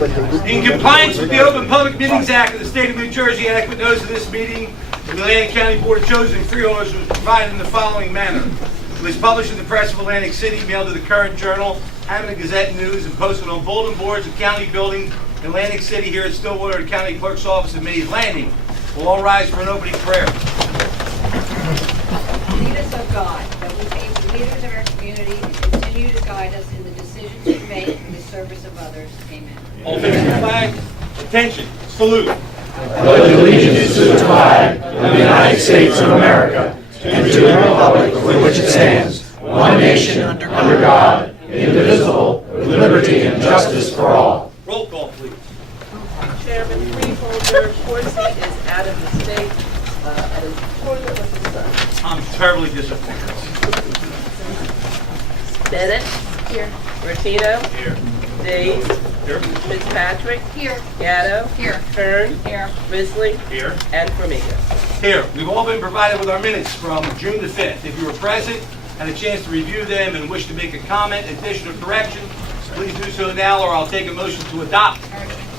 In compliance with the Open Public Meetings Act of the State of New Jersey, adequate notice of this meeting of the Atlantic County Board of Chosen Freeholders was provided in the following manner. It was published in the Press of Atlantic City, mailed to the Current Journal, Hamilton Gazette News, and posted on bulletin boards of county buildings in Atlantic City, here at Stillwater, the County Clerk's Office at Mays Landing. We'll all rise for an opening prayer. Lead us, O God, that we may be leaders of our community and continue to guide us in the decisions we make in the service of others. Amen. All facing the flag. Attention. Salute. Pledge allegiance to the flag of the United States of America and to the republic for which it stands, one nation, under God, indivisible, with liberty and justice for all. Roll call, please. Chairman Freeholder Meeting is out of the state at his tournament with his son. I'm terribly disappointed. Bennett. Here. Bertino. Here. Days. Here. Fitzpatrick. Here. Gatto. Here. Kern. Here. Risley. Here. And Formiga. Here. We've all been provided with our minutes from June the 5th. If you were present, had a chance to review them, and wish to make a comment, addition, or correction, please do so now, or I'll take a motion to adopt.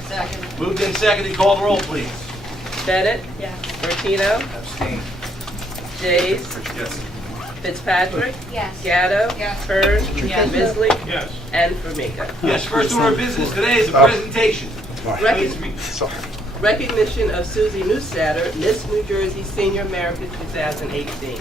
Second. Moved in second. Call the roll, please. Bennett. Yes. Bertino. Abstain. Days. Yes. Fitzpatrick. Yes. Gatto. Yes. Kern. Yes. Risley. Yes. And Formiga. Yes. First order of business today is a presentation. Recognition of Susie Newstatter, Miss New Jersey Senior America 2018.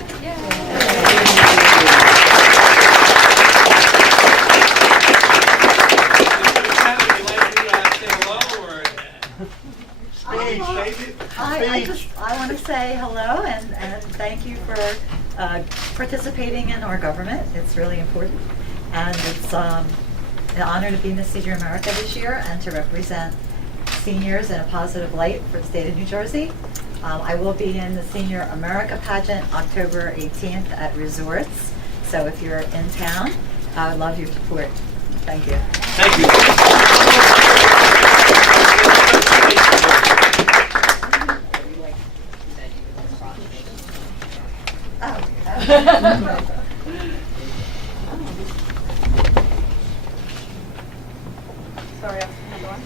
I want to say hello and thank you for participating in our government. It's really important, and it's an honor to be Miss Senior America this year and to represent seniors in a positive light for the state of New Jersey. I will be in the Senior America pageant October 18th at Resorts, so if you're in town, I would love your support. Thank you. Thank you. Sorry, another one.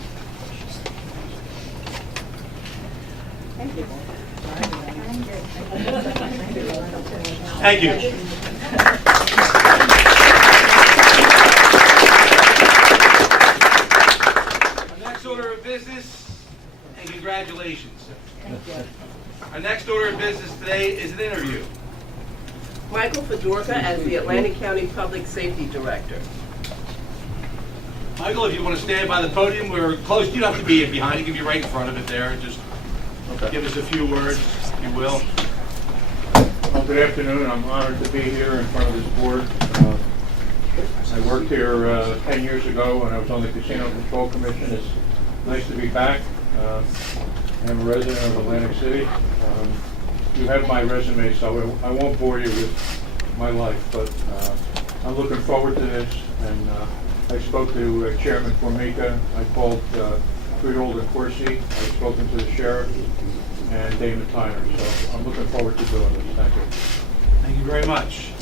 Thank you. Thank you. Our next order of business, and congratulations. Our next order of business today is an interview. Michael Fedorka as the Atlantic County Public Safety Director. Michael, if you want to stand by the podium, we're close. You don't have to be behind. You can be right in front of it there. Just give us a few words, if you will. Well, good afternoon. I'm honored to be here in front of this board. I worked here 10 years ago when I was on the Casino Control Commission. It's nice to be back. I'm a resident of Atlantic City. You have my resume, so I won't bore you with my life, but I'm looking forward to this. And I spoke to Chairman Formiga. I called Freeholder Corsi. I've spoken to the sheriff and Damon Tyner. So I'm looking forward to doing this. Thank you. Thank you very much.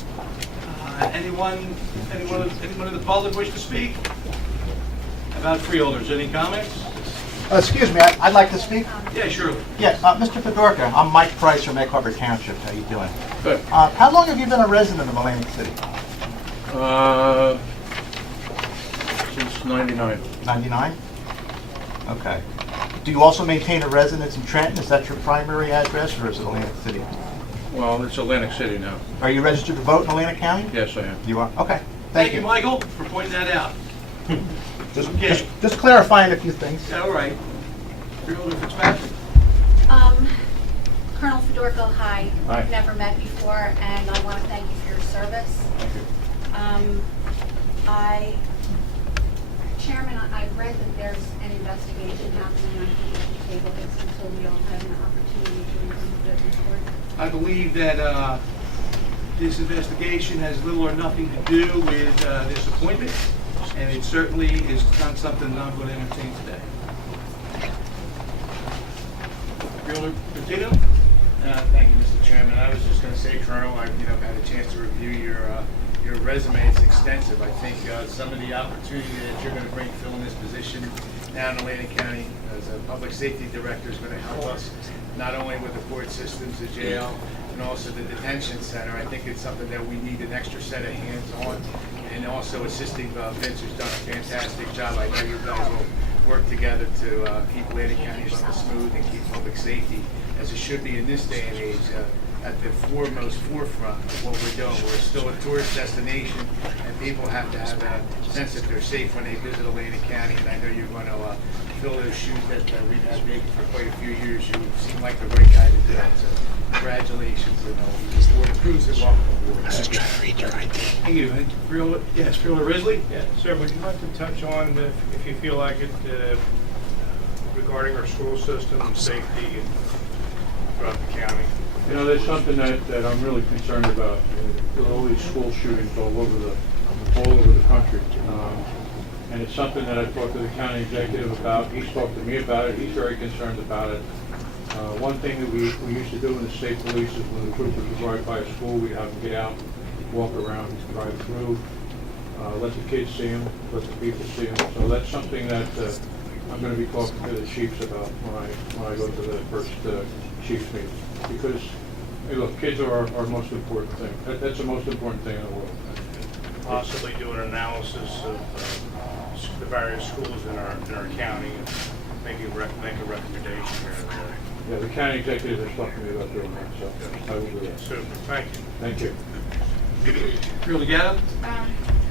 Anyone in the public wish to speak about freeholders? Any comments? Excuse me, I'd like to speak. Yeah, surely. Yes, Mr. Fedorka, I'm Mike Price from Egg Harbor Township. How you doing? Good. How long have you been a resident of Atlantic City? Since 99. 99? Okay. Do you also maintain a residence in Trenton? Is that your primary address, or is it Atlantic City? Well, it's Atlantic City now. Are you registered to vote in Atlantic County? Yes, I am. You are? Okay. Thank you, Michael, for pointing that out. Just clarifying a few things. Yeah, all right. Freeholder Fitzpatrick. Colonel Fedorka, hi. Hi. We've never met before, and I want to thank you for your service. Thank you. Chairman, I read that there's an investigation happening. I think we should table this until we all have an opportunity to review the report. I believe that this investigation has little or nothing to do with this appointment, and it certainly is not something that I'm going to entertain today. Freeholder Bertino? Thank you, Mr. Chairman. I was just going to say, Colonel, I've had a chance to review your resume. It's extensive. I think some of the opportunity that you're going to bring filling this position now in Atlantic County as a public safety director is going to help us not only with the court systems, the jail, and also the detention center. I think it's something that we need an extra set of hands on, and also assisting Vince, who's done a fantastic job. I know you guys will work together to keep Atlantic County running smooth and keep public safety, as it should be in this day and age, at the forefront of what we're doing. We're still a tourist destination, and people have to have a sense that they're safe when they visit Atlantic County, and I know you're going to fill those shoes that we have made for quite a few years. You seem like the right guy to do it, so congratulations, and for the crews that welcome aboard. Thank you. Yes, Freeholder Risley? Yeah, sir, would you like to touch on, if you feel like it, regarding our school system and safety throughout the county? You know, there's something that I'm really concerned about, with all these school shootings all over the country. And it's something that I've talked to the county executive about. He's talked to me about it. He's very concerned about it. One thing that we used to do in the state police is when the troopers would drive by a school, we'd have them get out, walk around, drive through, let the kids see them, let the people see them. So that's something that I'm going to be talking to the chiefs about when I go to the first chiefs meeting. Because, hey, look, kids are our most important thing. That's the most important thing in the world. Possibly do an analysis of the various schools in our county and maybe make a recommendation here today. Yeah, the county executive has talked to me about doing that, so I will do that. Super, thank you. Thank you. Freeholder Gatto?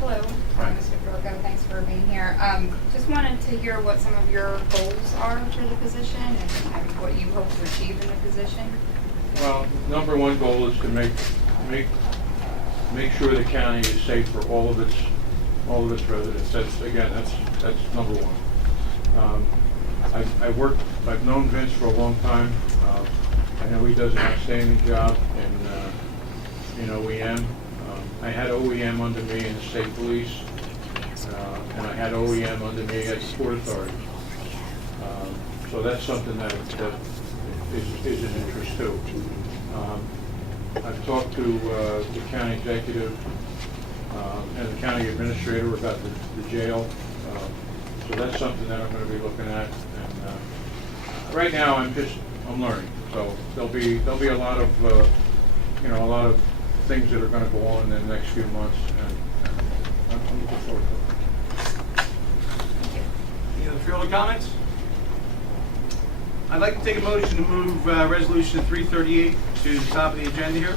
Hello, Mr. Virgo, thanks for being here. Just wanted to hear what some of your goals are for the position and what you hope to achieve in the position. Well, number one goal is to make sure the county is safe for all of its residents. That's number one. I've known Vince for a long time. I know he does an outstanding job in OEM. I had OEM under me in the state police, and I had OEM under me at the Port Authority. So that's something that is an interest too. I've talked to the county executive and the county administrator about the jail. So that's something that I'm going to be looking at. And right now, I'm learning. So there'll be a lot of a lot of things that are going to go on in the next few months, and I'm looking forward to it. Any other Freeholder comments? I'd like to take a motion to move Resolution 338 to the top of the agenda here.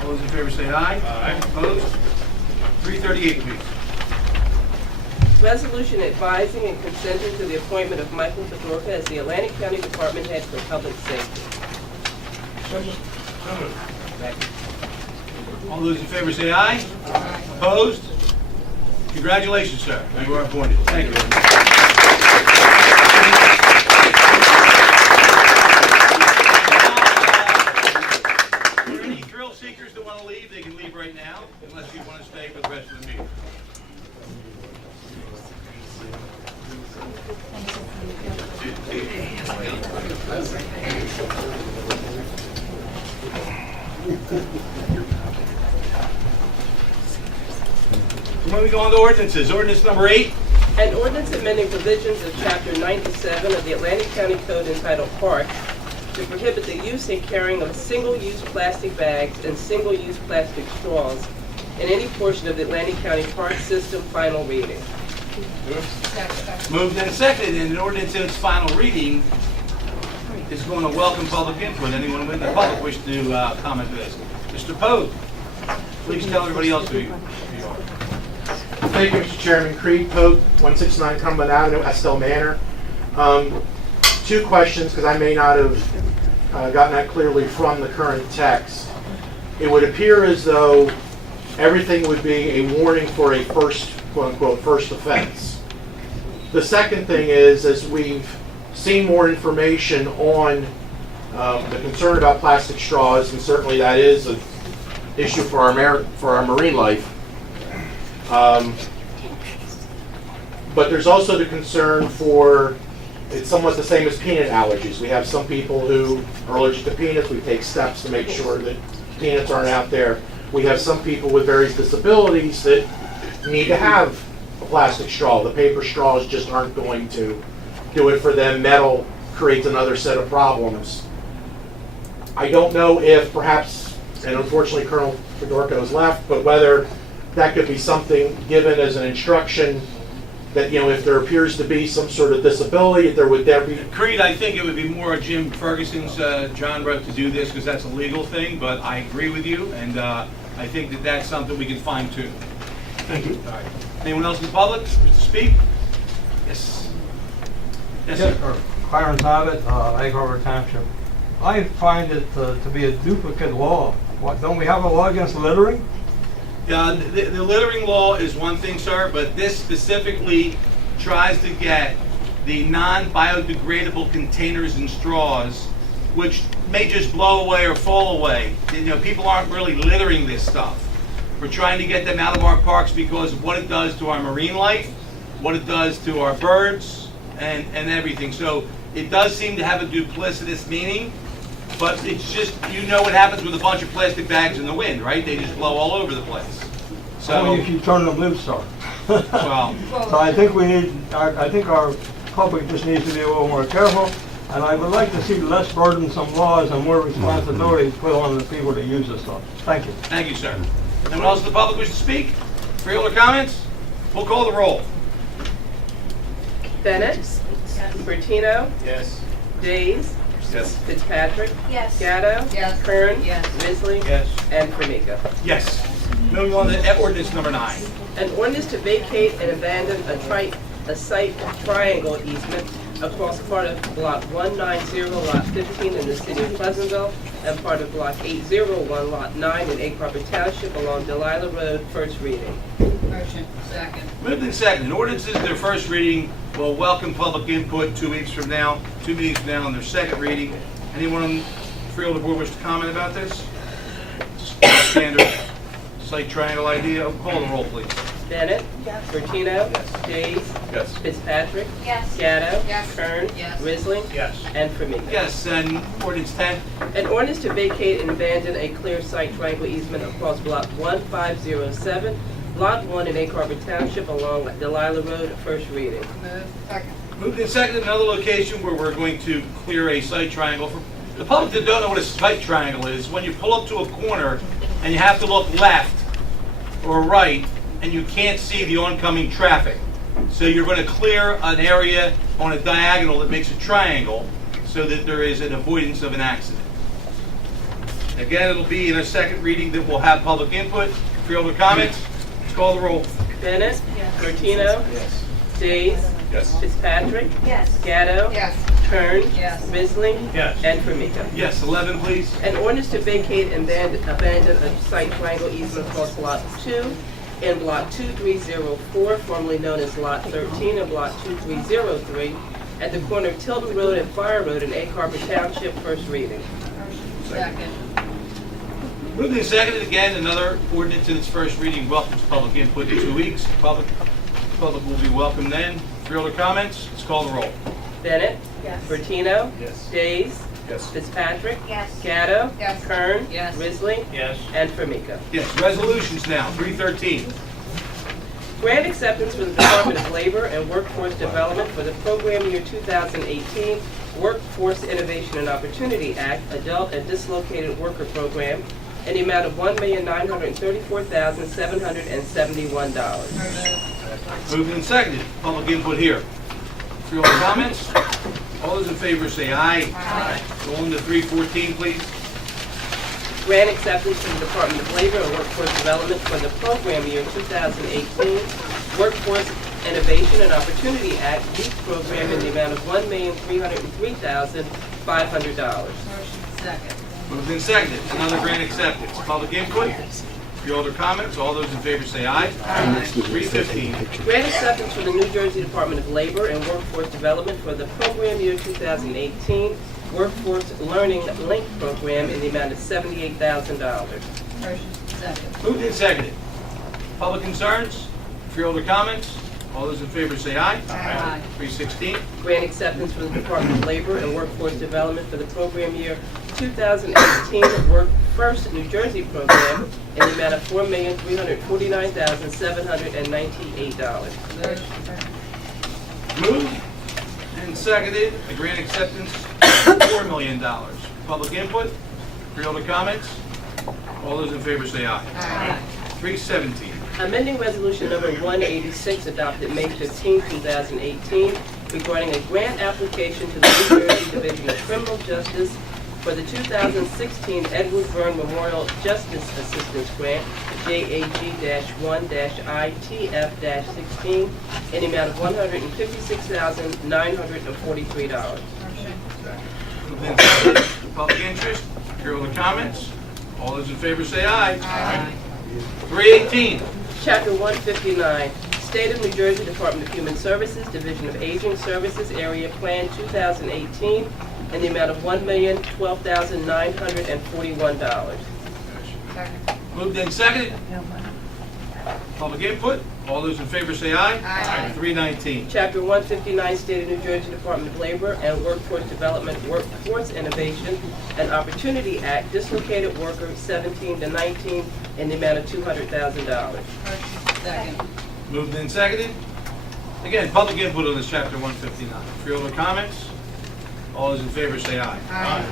All those in favor say aye. Aye. Opposed? 338, please. Resolution advising and consenting to the appointment of Michael Fedorka as the Atlantic County Department Head for Public Safety. All those in favor say aye. Aye. Opposed? Congratulations, sir. You are appointed. Thank you. Any thrill seekers that want to leave, they can leave right now, unless you want to stay for the rest of the meeting. When we go on to ordinances, ordinance number 8. An ordinance amending provisions of Chapter 97 of the Atlantic County Code entitled Parks to prohibit the use and carrying of single-use plastic bags and single-use plastic straws in any portion of the Atlantic County Park System. Final reading. Moved and seconded, and an ordinance in its final reading is going to welcome public input. Anyone in the public wish to comment to this? Mr. Pogue, please tell everybody else who you are. Thank you, Mr. Chairman. Creed Pogue, 169 Cumberland Avenue, Estelle Manor. Two questions, because I may not have gotten that clearly from the current text. It would appear as though everything would be a warning for a first, quote-unquote, first offense. The second thing is, as we've seen more information on the concern about plastic straws, and certainly that is an issue for our marine life, but there's also the concern for, it's somewhat the same as peanut allergies. We have some people who are allergic to peanuts. We take steps to make sure that peanuts aren't out there. We have some people with various disabilities that need to have a plastic straw. The paper straws just aren't going to do it for them. Metal creates another set of problems. I don't know if perhaps, and unfortunately Colonel Fedorko has left, but whether that could be something given as an instruction that, you know, if there appears to be some sort of disability, there be... Creed, I think it would be more Jim Ferguson's genre to do this because that's a legal thing, but I agree with you, and I think that that's something we can fine tune. Thank you. All right. Anyone else in the public to speak? Yes. Yes, sir. Clarence Abbott, Egg Harbor Township. I find it to be a duplicate law. What, don't we have a law against littering? Yeah, the littering law is one thing, sir, but this specifically tries to get the non-biodegradable containers and straws, which may just blow away or fall away. You know, people aren't really littering this stuff. We're trying to get them out of our parks because of what it does to our marine life, what it does to our birds, and everything. So it does seem to have a duplicitous meaning, but it's just, you know what happens with a bunch of plastic bags in the wind, right? They just blow all over the place. So, Only if you turn them loose, sir. well, So I think I think our public just needs to be a little more careful, and I would like to see less burdensome laws and more responsibility put on the people that use this stuff. Thank you. thank you, sir. Anyone else in the public wish to speak? Freeholder comments? We'll call the roll. Bennett. Bertino. Yes. Days. Yes. Fitzpatrick. Yes. Gatto. Yes. Kern. Yes. Risley. Yes. And Formica. Yes. Moving on to ordinance number 9. An ordinance to vacate and abandon a site triangle easement across part of Block 190, Lot 15 in the city of Pleasantville, and part of Block 801, Lot 9 in Egg Harbor Township along Delilah Road, first reading. Motion. Second. Moved in second. Ordinances, their first reading will welcome public input 2 weeks from now, 2 meetings from now, on their second reading. Anyone on the Freeholder board wish to comment about this? Standard site triangle idea. Call the roll, please. Bennett. Bertino. Days. Yes. Fitzpatrick. Yes. Gatto. Yes. Kern. Yes. Risley. Yes. And Formica. Yes, and ordinance 10. An ordinance to vacate and abandon a clear site triangle easement across Block 1507, Lot 1 in Egg Harbor Township along Delilah Road, first reading. Move. Second. Moved in second, another location where we're going to clear a site triangle. For the public that don't know what a site triangle is, when you pull up to a corner and you have to look left or right and you can't see the oncoming traffic. So you're going to clear an area on a diagonal that makes a triangle so that there is an avoidance of an accident. Again, it'll be in a second reading that will have public input. Freeholder comments? Let's call the roll. Bennett. Bertino. Yes. Days. Yes. Fitzpatrick. Yes. Gatto. Yes. Kern. Yes. Risley. Yes. And Formica. Yes, 11, please. An ordinance to vacate and abandon a site triangle easement across Lot 2 in Block 2304, formerly known as Lot 13, and Block 2303, at the corner of Tilton Road and Fire Road in Egg Harbor Township, first reading. Second. Moved and seconded again, another ordinance in its first reading welcomes public input in 2 weeks. Public will be welcome then. Freeholder comments? Let's call the roll. Bennett. Yes. Bertino. Yes. Days. Yes. Fitzpatrick. Yes. Gatto. Yes. Kern. Yes. Risley. Yes. And Formica. Yes, resolutions now, 313. Grant acceptance for the Department of Labor and Workforce Development for the program year 2018 Workforce Innovation and Opportunity Act Adult and Dislocated Worker Program in the amount of $1,934,771. Moved and seconded. Public input here. Freeholder comments? All those in favor say aye. Aye. Go on to 314, please. Grant acceptance to the Department of Labor and Workforce Development for the program year 2018 Workforce Innovation and Opportunity Act Youth Program in the amount of $1,303,500. Second. Moved and seconded. Another grant acceptance. Public input? Freeholder comments? All those in favor say aye. Aye. 315. Grant acceptance for the New Jersey Department of Labor and Workforce Development for the program year 2018 Workforce Learning Link Program in the amount of $78,000. Motion. Second. Moved and seconded. Public concerns? Freeholder comments? All those in favor say aye. Aye. 316. Grant acceptance for the Department of Labor and Workforce Development for the program year 2018 Workforce First New Jersey program in the amount of $4,349,798. Moved and seconded, the grant acceptance, $4 million. Public input, freeholder comments? All those in favor say aye. Aye. 317. Amending Resolution Number 186 adopted May 15, 2018, regarding a grant application to the New Jersey Division of Criminal Justice for the 2016 Edward Byrne Memorial Justice Assistance Grant, JAG-1-ITF-16, in the amount of $156,943. Moved and seconded, public interest, freeholder comments? All those in favor say aye. Aye. 318. Chapter 159, State of New Jersey Department of Human Services, Division of Aging Services, Area Plan 2018, in the amount of $1,012,941. Second. Moved and seconded, public input? All those in favor say aye. Aye. 319. Chapter 159, State of New Jersey Department of Labor and Workforce Development, Workforce Innovation and Opportunity Act, dislocated workers 17 to 19, in the amount of $200,000. Second. Moved and seconded. Again, public input on this chapter 159. Freeholder comments? All those in favor say aye. Aye.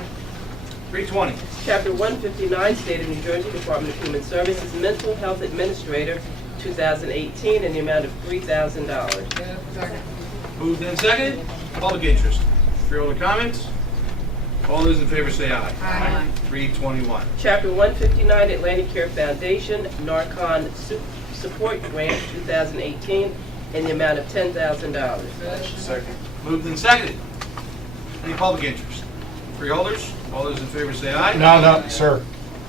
320. Chapter 159, State of New Jersey Department of Human Services, Mental Health Administrator, 2018, in the amount of $3,000. Second. Moved and seconded. Public interest. Freeholder comments? All those in favor say aye. Aye. 321. Chapter 159, Atlantic Care Foundation, Narcon Support Grant, 2018, in the amount of $10,000. Second. Moved and seconded. Any public interest? Freeholders? All those in favor say aye. No, sir.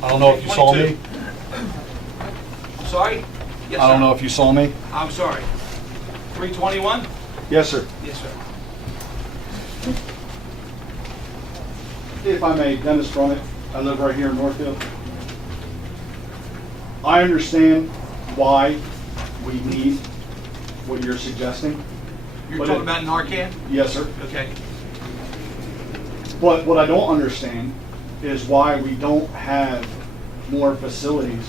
I don't know if you saw me. I'm sorry? Yes, I don't sir. know if you saw me. I'm sorry. 321? Yes, sir. Yes, sir. If I may, Dennis Brummett, I live right here in Northfield. I understand why we need what you're suggesting. You're But talking about Narcan? Yes, sir. Okay. But what I don't understand is why we don't have more facilities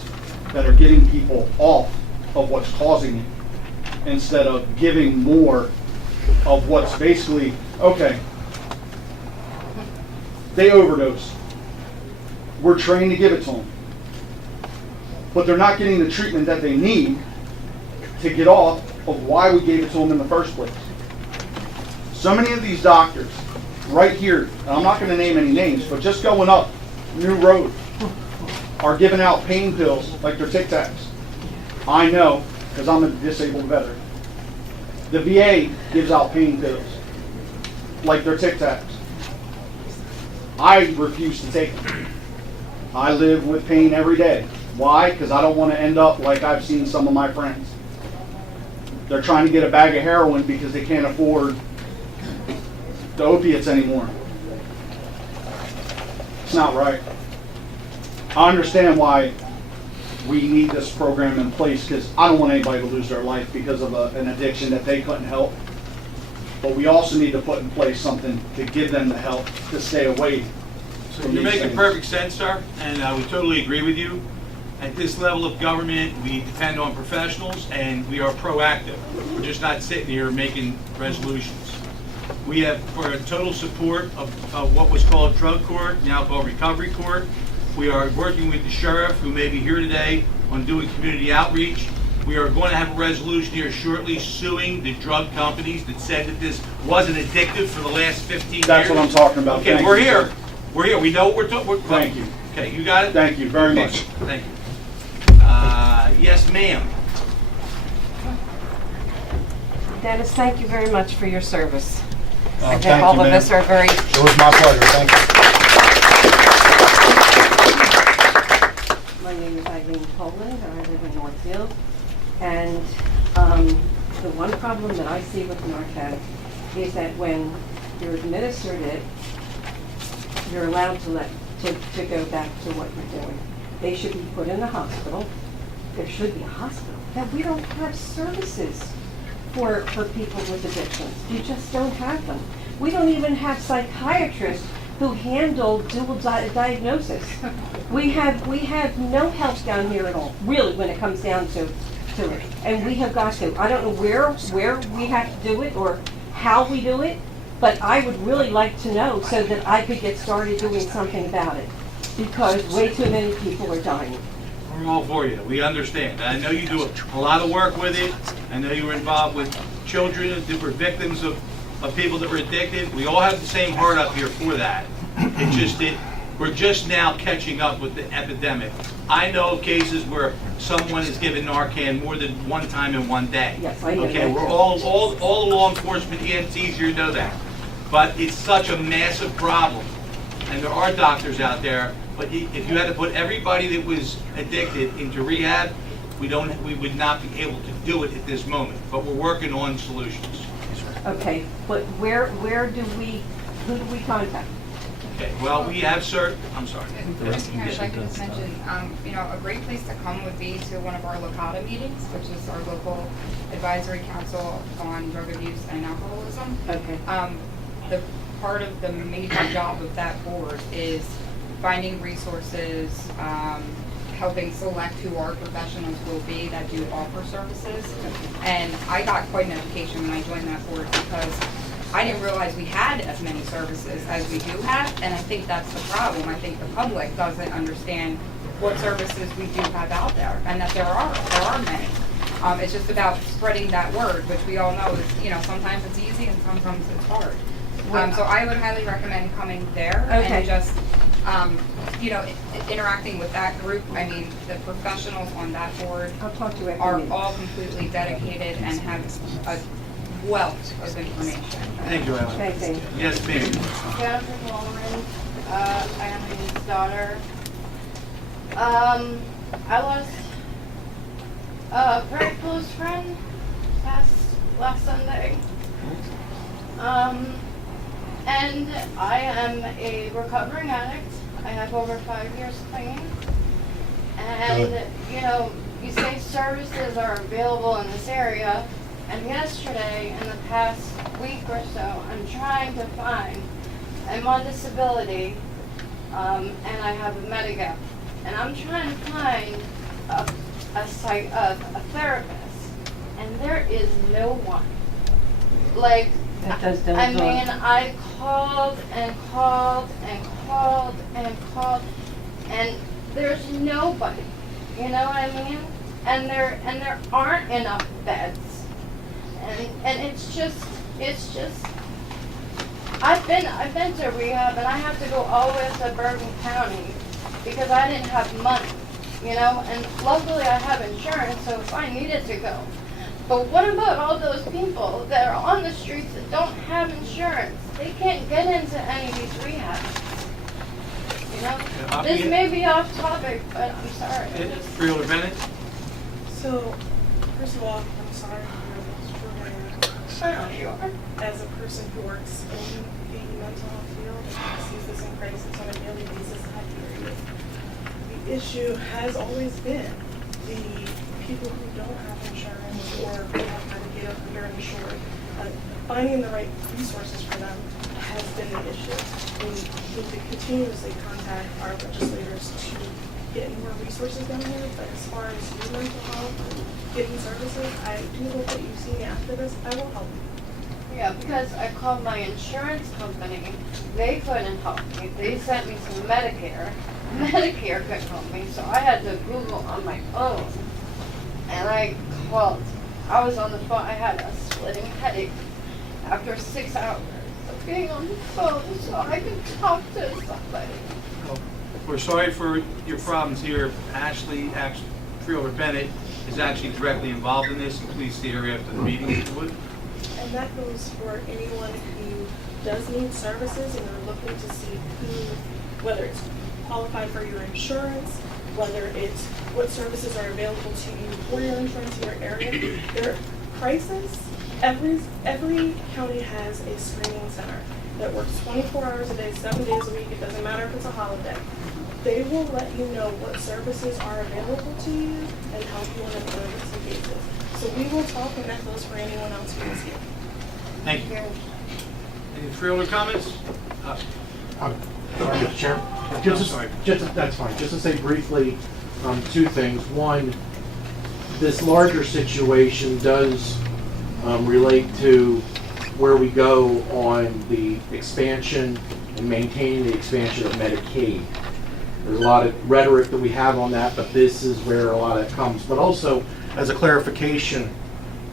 that are getting people off of what's causing it, instead of giving more of what's basically, okay, they overdose. We're trained to give it to them. But they're not getting the treatment that they need to get off of why we gave it to them in the first place. So many of these doctors, right here, and I'm not going to name any names, but just going up New Road, are giving out pain pills like they're Tic Tacs. I know, because I'm a disabled veteran. The VA gives out pain pills like they're Tic Tacs. I refuse to take them. I live with pain every day. Why? Because I don't want to end up like I've seen some of my friends. They're trying to get a bag of heroin because they can't afford the opiates anymore. It's not right. I understand why we need this program in place, because I don't want anybody to lose their life because of an addiction that they couldn't help. But we also need to put in place something to give them the help to stay away from You're these making things. perfect sense, sir, and we totally agree with you. At this level of government, we depend on professionals, and we are proactive. We're just not sitting here making resolutions. We have for total support of what was called drug court, now called recovery court. We are working with the sheriff, who may be here today, on doing community outreach. We are going to have a resolution here shortly suing the drug companies that said that this wasn't addictive for the last 15 years. That's what I'm talking about. Okay, Thank we're you, here. sir. We're here. We know what we're talking. Thank you. Okay, you got it? Thank you very Okay, much. Thank you. Yes, ma'am. Dennis, thank you very much for your service. I Thank think all you, of ma'am. us are very... It was my pleasure. Thank you. My name is Eileen Poland, and I live in Northfield. And the one problem that I see with Narcan is that when you're administered it, you're allowed to go back to what you're doing. They should be put in the hospital. There should be a hospital. That we don't have services for people with addictions. You just don't have them. We don't even have psychiatrists who handle dual diagnosis. We have no help down here at all, really, when it comes down to it. And we have got to. I don't know where we have to do it or how we do it, but I would really like to know so that I could get started doing something about it. Because way too many people are dying. We're all for you. We understand. I know you do a lot of work with it. I know you were involved with children that were victims of people that were addicted. We all have the same heart up here for that. It's just that we're just now catching up with the epidemic. I know of cases where someone has given Narcan more than one time in one day. Yes, I know. Okay, we're all the law enforcement EMTs here know that. But it's such a massive problem. And there are doctors out there, but if you had to put everybody that was addicted into rehab, we would not be able to do it at this moment. But we're working on solutions. Okay, but who do we contact? Okay, well, we have I'm sorry. Mr. Parrish, I could just mention, a great place to come would be to one of our Locata meetings, which is our local advisory council on drug abuse and alcoholism. Okay. The part of the major job of that board is finding resources, helping select who our professionals will be that do offer services. And I got quite an education when I joined that board because I didn't realize we had as many services as we do have, and I think that's the problem. I think the public doesn't understand what services we do have out there, and that there are many. It's just about spreading that word, which we all know is, sometimes it's easy and sometimes it's hard. So I would highly recommend coming there and just, interacting with that group. I mean, the professionals on that board are all completely dedicated and have a wealth of information. Thank you, Ellen. Yes, ma'am. Jennifer Wallen, I am his daughter. I lost a very close friend last Sunday. And I am a recovering addict. I have over 5 years clean. And, you say services are available in this area. And yesterday, in the past week or so, I'm trying to find, I'm on disability, and I have a Medigap. And I'm trying to find a therapist, and there is no one. I called and called and called and called, and there's nobody. You know what I mean? And there aren't enough beds. And it's just I've been to rehab, and I have to go all the way up to Bergen County because I didn't have money, and luckily I have insurance, so if I needed to go. But what about all those people that are on the streets that don't have insurance? They can't get into any of these rehabs. This may be off topic, but I'm sorry. Freeholder Bennett? So, first of all, I'm sorry as a person who works in the mental health field and sees this in crisis on a daily basis, I hear you. The issue has always been the people who don't have insurance or who have Medicaid or underinsured. Finding the right resources for them has been the issue. We need to continuously contact our legislators to get more resources down here, but as far as your mental health and getting services, I do hope that you see me after this. I will help you. Yeah, because I called my insurance company. They couldn't help me. They sent me to Medicare. Medicare couldn't help me, so I had to Google on my phone. And I called. I was on the phone. I had a splitting headache after 6 hours of being on the phone so I could talk to somebody. We're sorry for your problems here. Ashley Freeholder Bennett is actually directly involved in this. Please see her after the meeting if you would. And that goes for anyone who does need services and are looking to see whether it's qualified for your insurance, whether it's what services are available to you for your insurance in your area. There are prices. Every county has a screening center that works 24 hours a day, 7 days a week. It doesn't matter if it's a holiday. They will let you know what services are available to you and help you on an emergency basis. So we will talk, and that goes for anyone else who is here. Thank you. Any Freeholder comments? Sorry, Mr. Chairman. That's fine. Just to say briefly, two things. One, this larger situation does relate to where we go on the expansion and maintaining the expansion of Medicaid. There's a lot of rhetoric that we have on that, but this is where a lot of it comes. But also, as a clarification,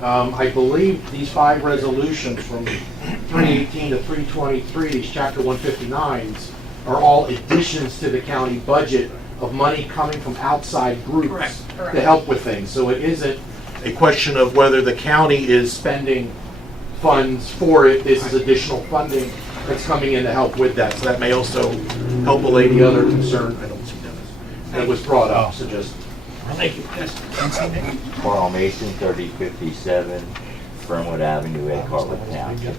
I believe these 5 resolutions from 318 to 323, these Chapter 159s, are all additions to the county budget of money coming from outside groups to help with things. So it isn't a question of whether the county is spending funds for it. This is additional funding that's coming in to help with that. So that may also help allay the other concern. I don't see Dennis. That was brought up, so just. Thank you. Yes. Carl Mason, 3057 Fernwood Avenue, Ed Carver Township.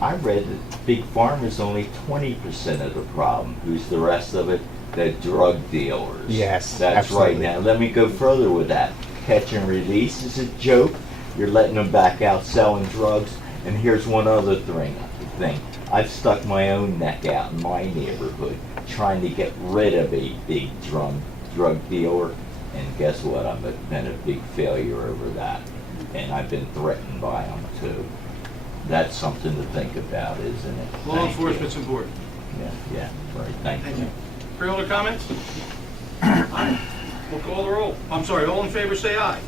I read that Big Pharma is only 20% of the problem. Who's the rest of it? The drug dealers. Yes, That's absolutely. right. Now, let me go further with that. Catch and release is a joke. You're letting them back out selling drugs. And here's one other thing. I've stuck my own neck out in my neighborhood trying to get rid of a big drug dealer. And guess what? I've been a big failure over that. And I've been threatened by them too. That's something to think about, isn't it? Law enforcement's important. Yeah, right. Thank you. Freeholder comments? Aye. We'll call the roll. I'm sorry, all in favor say aye.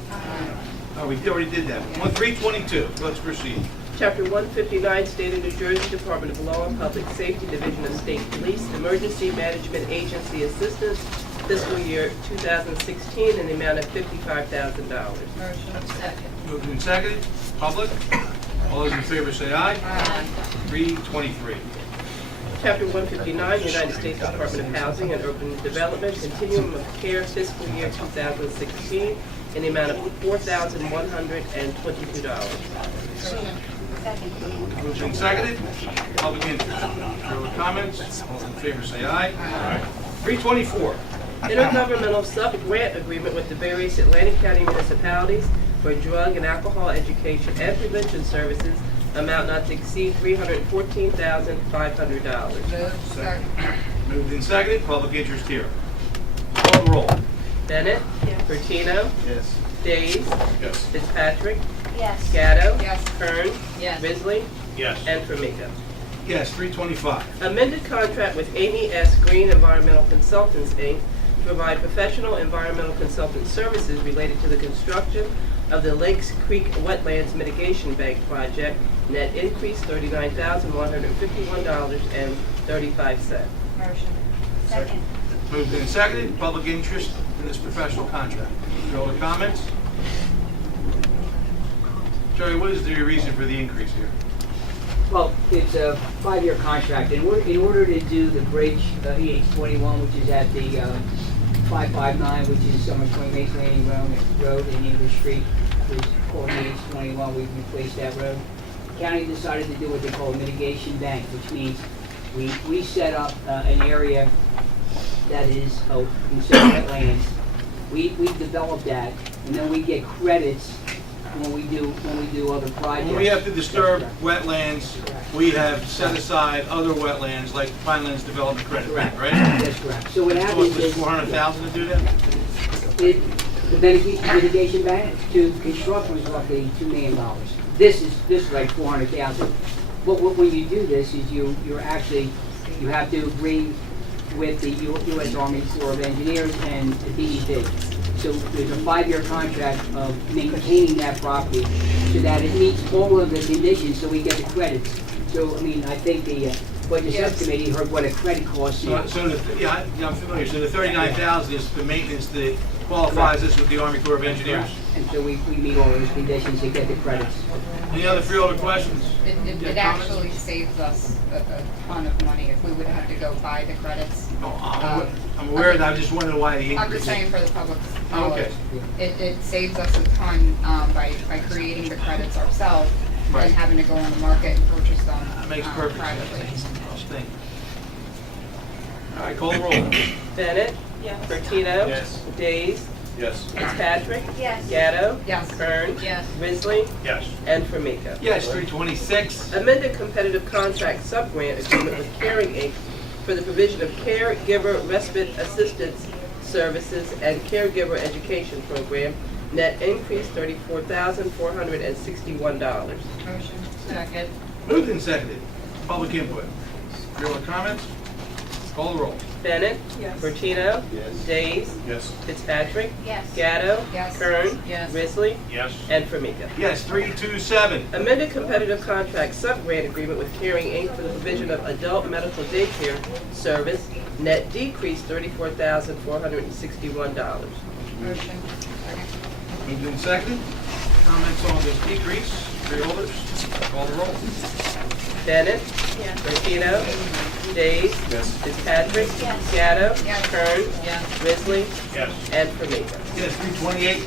Oh, we already did that. 322, let's proceed. Chapter 159, State of New Jersey Department of Law and Public Safety, Division of State Police, Emergency Management Agency Assistance, fiscal year 2016, in the amount of $55,000. Motion. Second. Moved and seconded. Public? All those in favor say aye. Aye. 323. Chapter 159, United States Department of Housing and Urban Development, Continuum of Care, fiscal year 2016, in the amount of $4,122. Second. Moved and seconded. Public interest. Further comments? All in favor say aye. Aye. 324. Intergovernmental sub-grant agreement with the various Atlantic County municipalities for drug and alcohol education and prevention services, amount not to exceed $314,500. Second. Moved and seconded. Public interest here. Call the roll. Bennett? Yes. Bertino? Yes. Days? Yes. Fitzpatrick? Yes. Gatto? Yes. Kern? Yes. Risley? Yes. And Formica. Yes, 325. Amended contract with Amy S. Green Environmental Consultants, Inc. to provide professional environmental consultant services related to the construction of the Lakes Creek Wetlands Mitigation Bank project. Net increase $39,151.35. Motion. Second. Moved and seconded. Public interest in this professional contract. Any other comments? Jerry, what is the reason for the increase here? Well, it's a 5-year contract. In order to do the bridge, EH21, which is at the 559, which is Summers Point Mason Landing Road in English Street, which is called EH21, we've replaced that road. The county decided to do what they call a mitigation bank, which means we set up an area that is considered wetlands. We develop that, and then we get credits when we do other projects. When we have to disturb wetlands, we have set aside other wetlands like Pinelands Development Credit Bank, right? That's correct. So what happens is $400,000 to do that? the mitigation bank to construct was roughly $2 million. This is like $400,000. But when you do this is you have to agree with the U.S. Army Corps of Engineers and the DEP. So there's a 5-year contract of maintaining that property so that it meets all of the conditions so we get the credits. So, I mean, I think the budget subcommittee heard what a credit cost is. I'm familiar. So the $39,000 is the maintenance that qualifies us with the Army Corps of Engineers. And so we meet all those conditions to get the credits. Any other freeholder questions? It actually saves us a ton of money if we would have to go buy the credits. I'm aware of that. I just wondering why the increase. I'm just saying for the public's Oh, knowledge. okay. It saves us a ton by creating the credits ourselves Right. and having to go on the market and purchase them That makes perfect privately. sense. Thank you. All right, call the roll. Bennett? Yes. Bertino? Yes. Days? Yes. Fitzpatrick? Yes. Gatto? Yes. Kern? Yes. Risley? Yes. And Formica. Yes, 326. Amended competitive contract sub-grant agreement with Caring Inc. for the provision of caregiver respite assistance services and caregiver education program. Net increase $34,461. Motion. Second. Moved and seconded. Public input. Freeholder comments? Call the roll. Bennett. Yes. Bertino. Yes. Days. Yes. Fitzpatrick. Yes. Gatto. Yes. Kern. Yes. Risley. Yes. And Formica. Yes, 327. Amended competitive contract sub-grant agreement with Caring Inc. for the provision of adult medical daycare service. Net decrease $34,461. Motion. Second. Moved and seconded. Comments on this decrease? Freeholders? Call the roll. Bennett. Yes. Bertino. Days. Yes. Fitzpatrick. Yes. Gatto. Yes. Kern. Yes. Risley. Yes. And Formica. Yes, 328.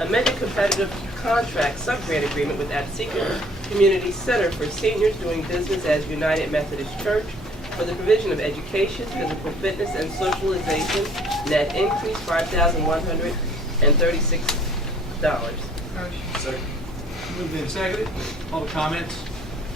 Amended competitive contract sub-grant agreement with Absecon Community Center for seniors doing business as United Methodist Church for the provision of education, physical fitness, and socialization. Net increase $5,136. Motion. Second. Moved and seconded. Public comments?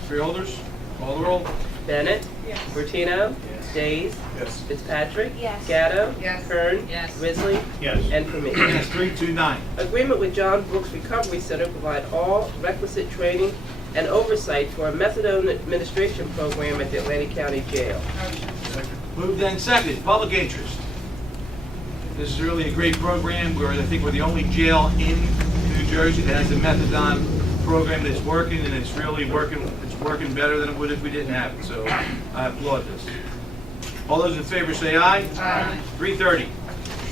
Freeholders? Call the roll. Bennett. Yes. Bertino. Days. Yes. Fitzpatrick. Yes. Gatto. Yes. Kern. Yes. Risley. Yes. And Formica. Yes, 329. Agreement with John Brooks Recovery Center to provide all requisite training and oversight for a methadone administration program at the Atlantic County Jail. Motion. Moved and seconded. Public interest. This is really a great program. I think we're the only jail in New Jersey that has a methadone program that's working, and it's really working. It's working better than it would if we didn't have it. So I applaud this. All those in favor say aye. Aye. 330.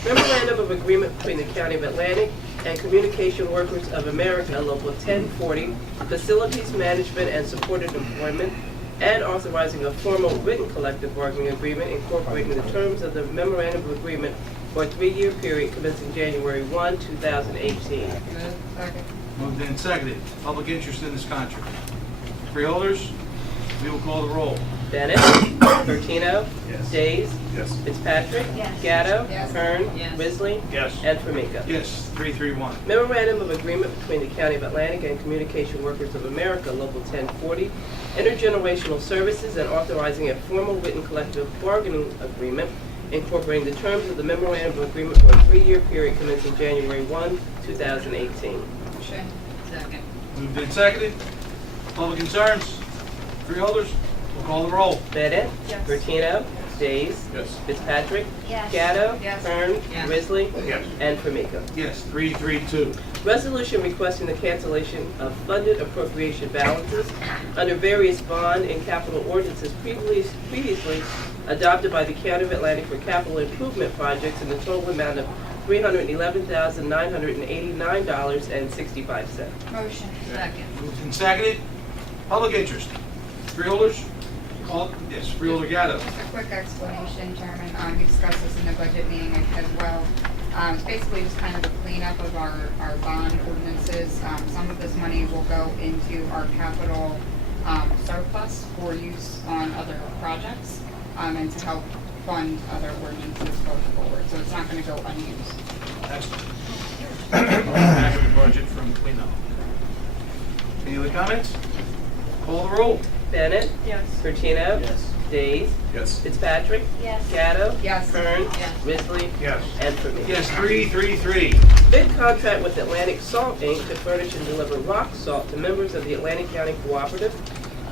Memorandum of Agreement between the County of Atlantic and Communication Workers of America, Local 1040, Facilities Management and Supported Employment, and authorizing a formal written collective bargaining agreement incorporating the terms of the Memorandum of Agreement for a 3-year period commencing January 1, 2018. Move. Second. Moved and seconded. Public interest in this contract. Freeholders, we will call the roll. Bennett. Bertino. Yes. Days. Yes. Fitzpatrick. Yes. Gatto. Yes. Kern. Yes. Risley. Yes. And Formica. Yes, 331. Memorandum of Agreement between the County of Atlantic and Communication Workers of America, Local 1040, Intergenerational Services, and authorizing a formal written collective bargaining agreement incorporating the terms of the Memorandum of Agreement for a 3-year period commencing January 1, 2018. Motion. Second. Moved and seconded. Public concerns? Freeholders, we'll call the roll. Bennett. Yes. Bertino. Days. Yes. Fitzpatrick. Yes. Gatto. Yes. Kern. Yes. Risley. Yes. And Formica. Yes, 332. Resolution requesting the cancellation of funded appropriation balances under various bond and capital ordinances previously adopted by the County of Atlantic for capital improvement projects in the total amount of $311,989.65. Motion. Second. Moved and seconded. Public interest. Freeholders, call, yes, Freeholder Gatto. Just a quick explanation, Chairman. We discussed this in the budget meeting as well. It's basically just kind of a cleanup of our bond ordinances. Some of this money will go into our capital surplus for use on other projects and to help fund other ordinances going forward. So it's not going to go unused. Excellent. Back of the budget from cleanup. Any other comments? Call the roll. Bennett. Yes. Bertino. Yes. Days. Yes. Fitzpatrick. Yes. Gatto. Yes. Kern. Yes. Risley. Yes. And Formica. Yes, 333. Bid contract with Atlantic Salt Inc. to furnish and deliver rock salt to members of the Atlantic County Cooperative.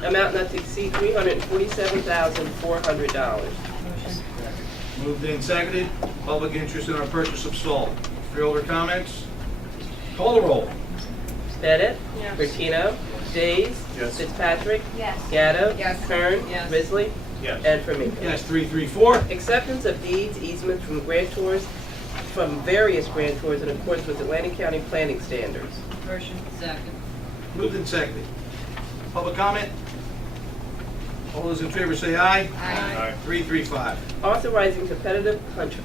Amount not to exceed $347,400. Motion. Moved and seconded. Public interest in our purchase of salt. Freeholder comments? Call the roll. Bennett. Yes. Bertino. Days. Yes. Fitzpatrick. Yes. Gatto. Yes. Kern. Yes. Risley. Yes. And Formica. Yes, 334. Acceptance of deeds, easements from grantors, from various grantors in accordance with Atlantic County planning standards. Motion. Second. Moved and seconded. Public comment? All those in favor say aye. Aye. 335. Authorizing competitive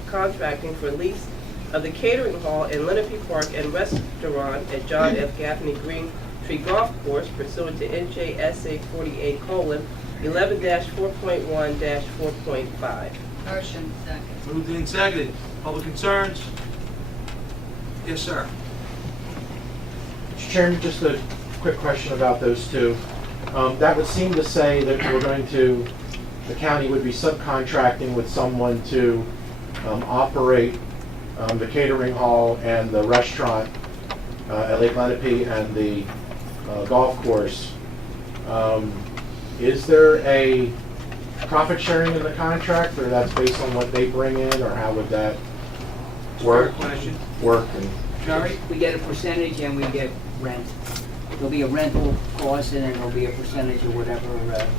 contracting for lease of the catering hall in Lenape Park and restaurant at John F. Gaffney Green Tree Golf Course pursuant to NJSA 48:11-4.1-4.5. Motion. Second. Moved and seconded. Public concerns? Yes, sir. Mr. Chairman, just a quick question about those two. That would seem to say that the county would be subcontracting with someone to operate the catering hall and the restaurant at Lake Lenape and the golf course. Is there a profit sharing in the contract, or that's based on what they bring in, or how would that work? Fair question. Work and Jerry? We get a percentage and we get rent. There'll be a rental cost and then there'll be a percentage of whatever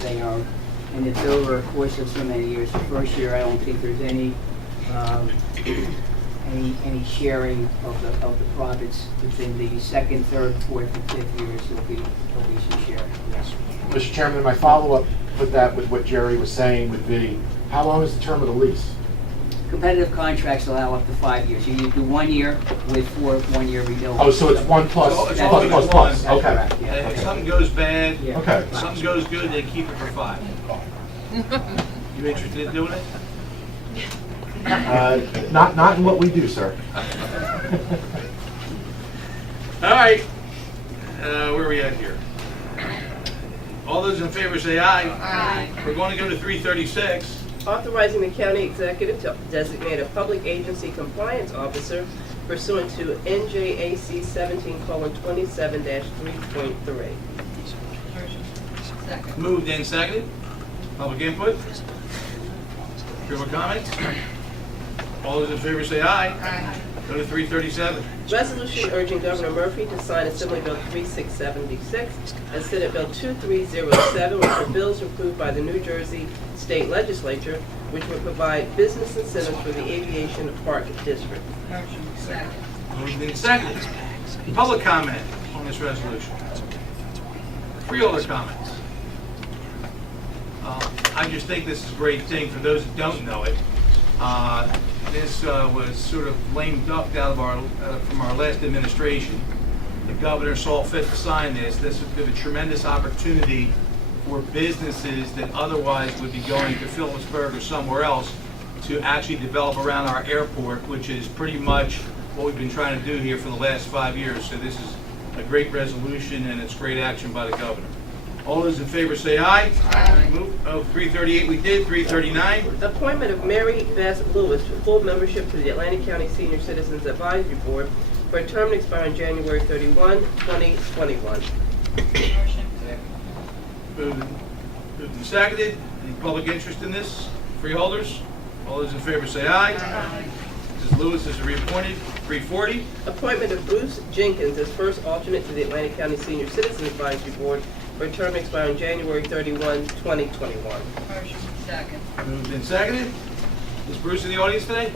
they are. And it's over a course of so many years. The first year, I don't think there's any sharing of the profits. Between the second, third, fourth, and fifth years, there'll be some sharing. Yes. Mr. Chairman, my follow-up with that, with what Jerry was saying, would be, how long is the term of the lease? Competitive contracts allow up to 5 years. You do 1 year with 4 1-year renewals. Oh, so it's 1 plus, It's plus, always plus, one. plus. That's Okay. correct, yeah. If something goes bad, Yeah. Okay. if something goes good, they keep it for 5. You interested in doing it? Not in what we do, sir. All right, where are we at here? All those in favor say aye. Aye. We're going to go to 336. Authorizing the county executive to designate a public agency compliance officer pursuant to NJAC 17:27-3.3. Second. Moved and seconded. Public input. Public comments. All those in favor say aye. Aye. Go to 337. Resolution urging Governor Murphy to sign Assembly Bill 3676 and Senate Bill 2307, which are bills approved by the New Jersey State Legislature, which would provide business incentives for the Aviation Park District. Motion. Second. Moved and seconded. Public comment on this resolution. Freeholder comments. I just think this is a great thing. For those that don't know it, this was sort of lame ducked out of from our last administration. The governor saw fit to sign this. This would give a tremendous opportunity for businesses that otherwise would be going to Phillipsburg or somewhere else to actually develop around our airport, which is pretty much what we've been trying to do here for the last 5 years. So this is a great resolution and it's great action by the governor. All those in favor say aye. Aye. Move. 338 we did. 339. Appointment of Mary Beth Lewis to full membership to the Atlantic County Senior Citizens Advisory Board for a term to expire on January 31, 2021. Motion. Moved and seconded. Any public interest in this? Freeholders? All those in favor say aye. Aye. Mrs. Lewis is reappointed. 340. Appointment of Bruce Jenkins as first alternate to the Atlantic County Senior Citizens Advisory Board for a term to expire on January 31, 2021. Motion. Second. Moved and seconded. Is Bruce in the audience today?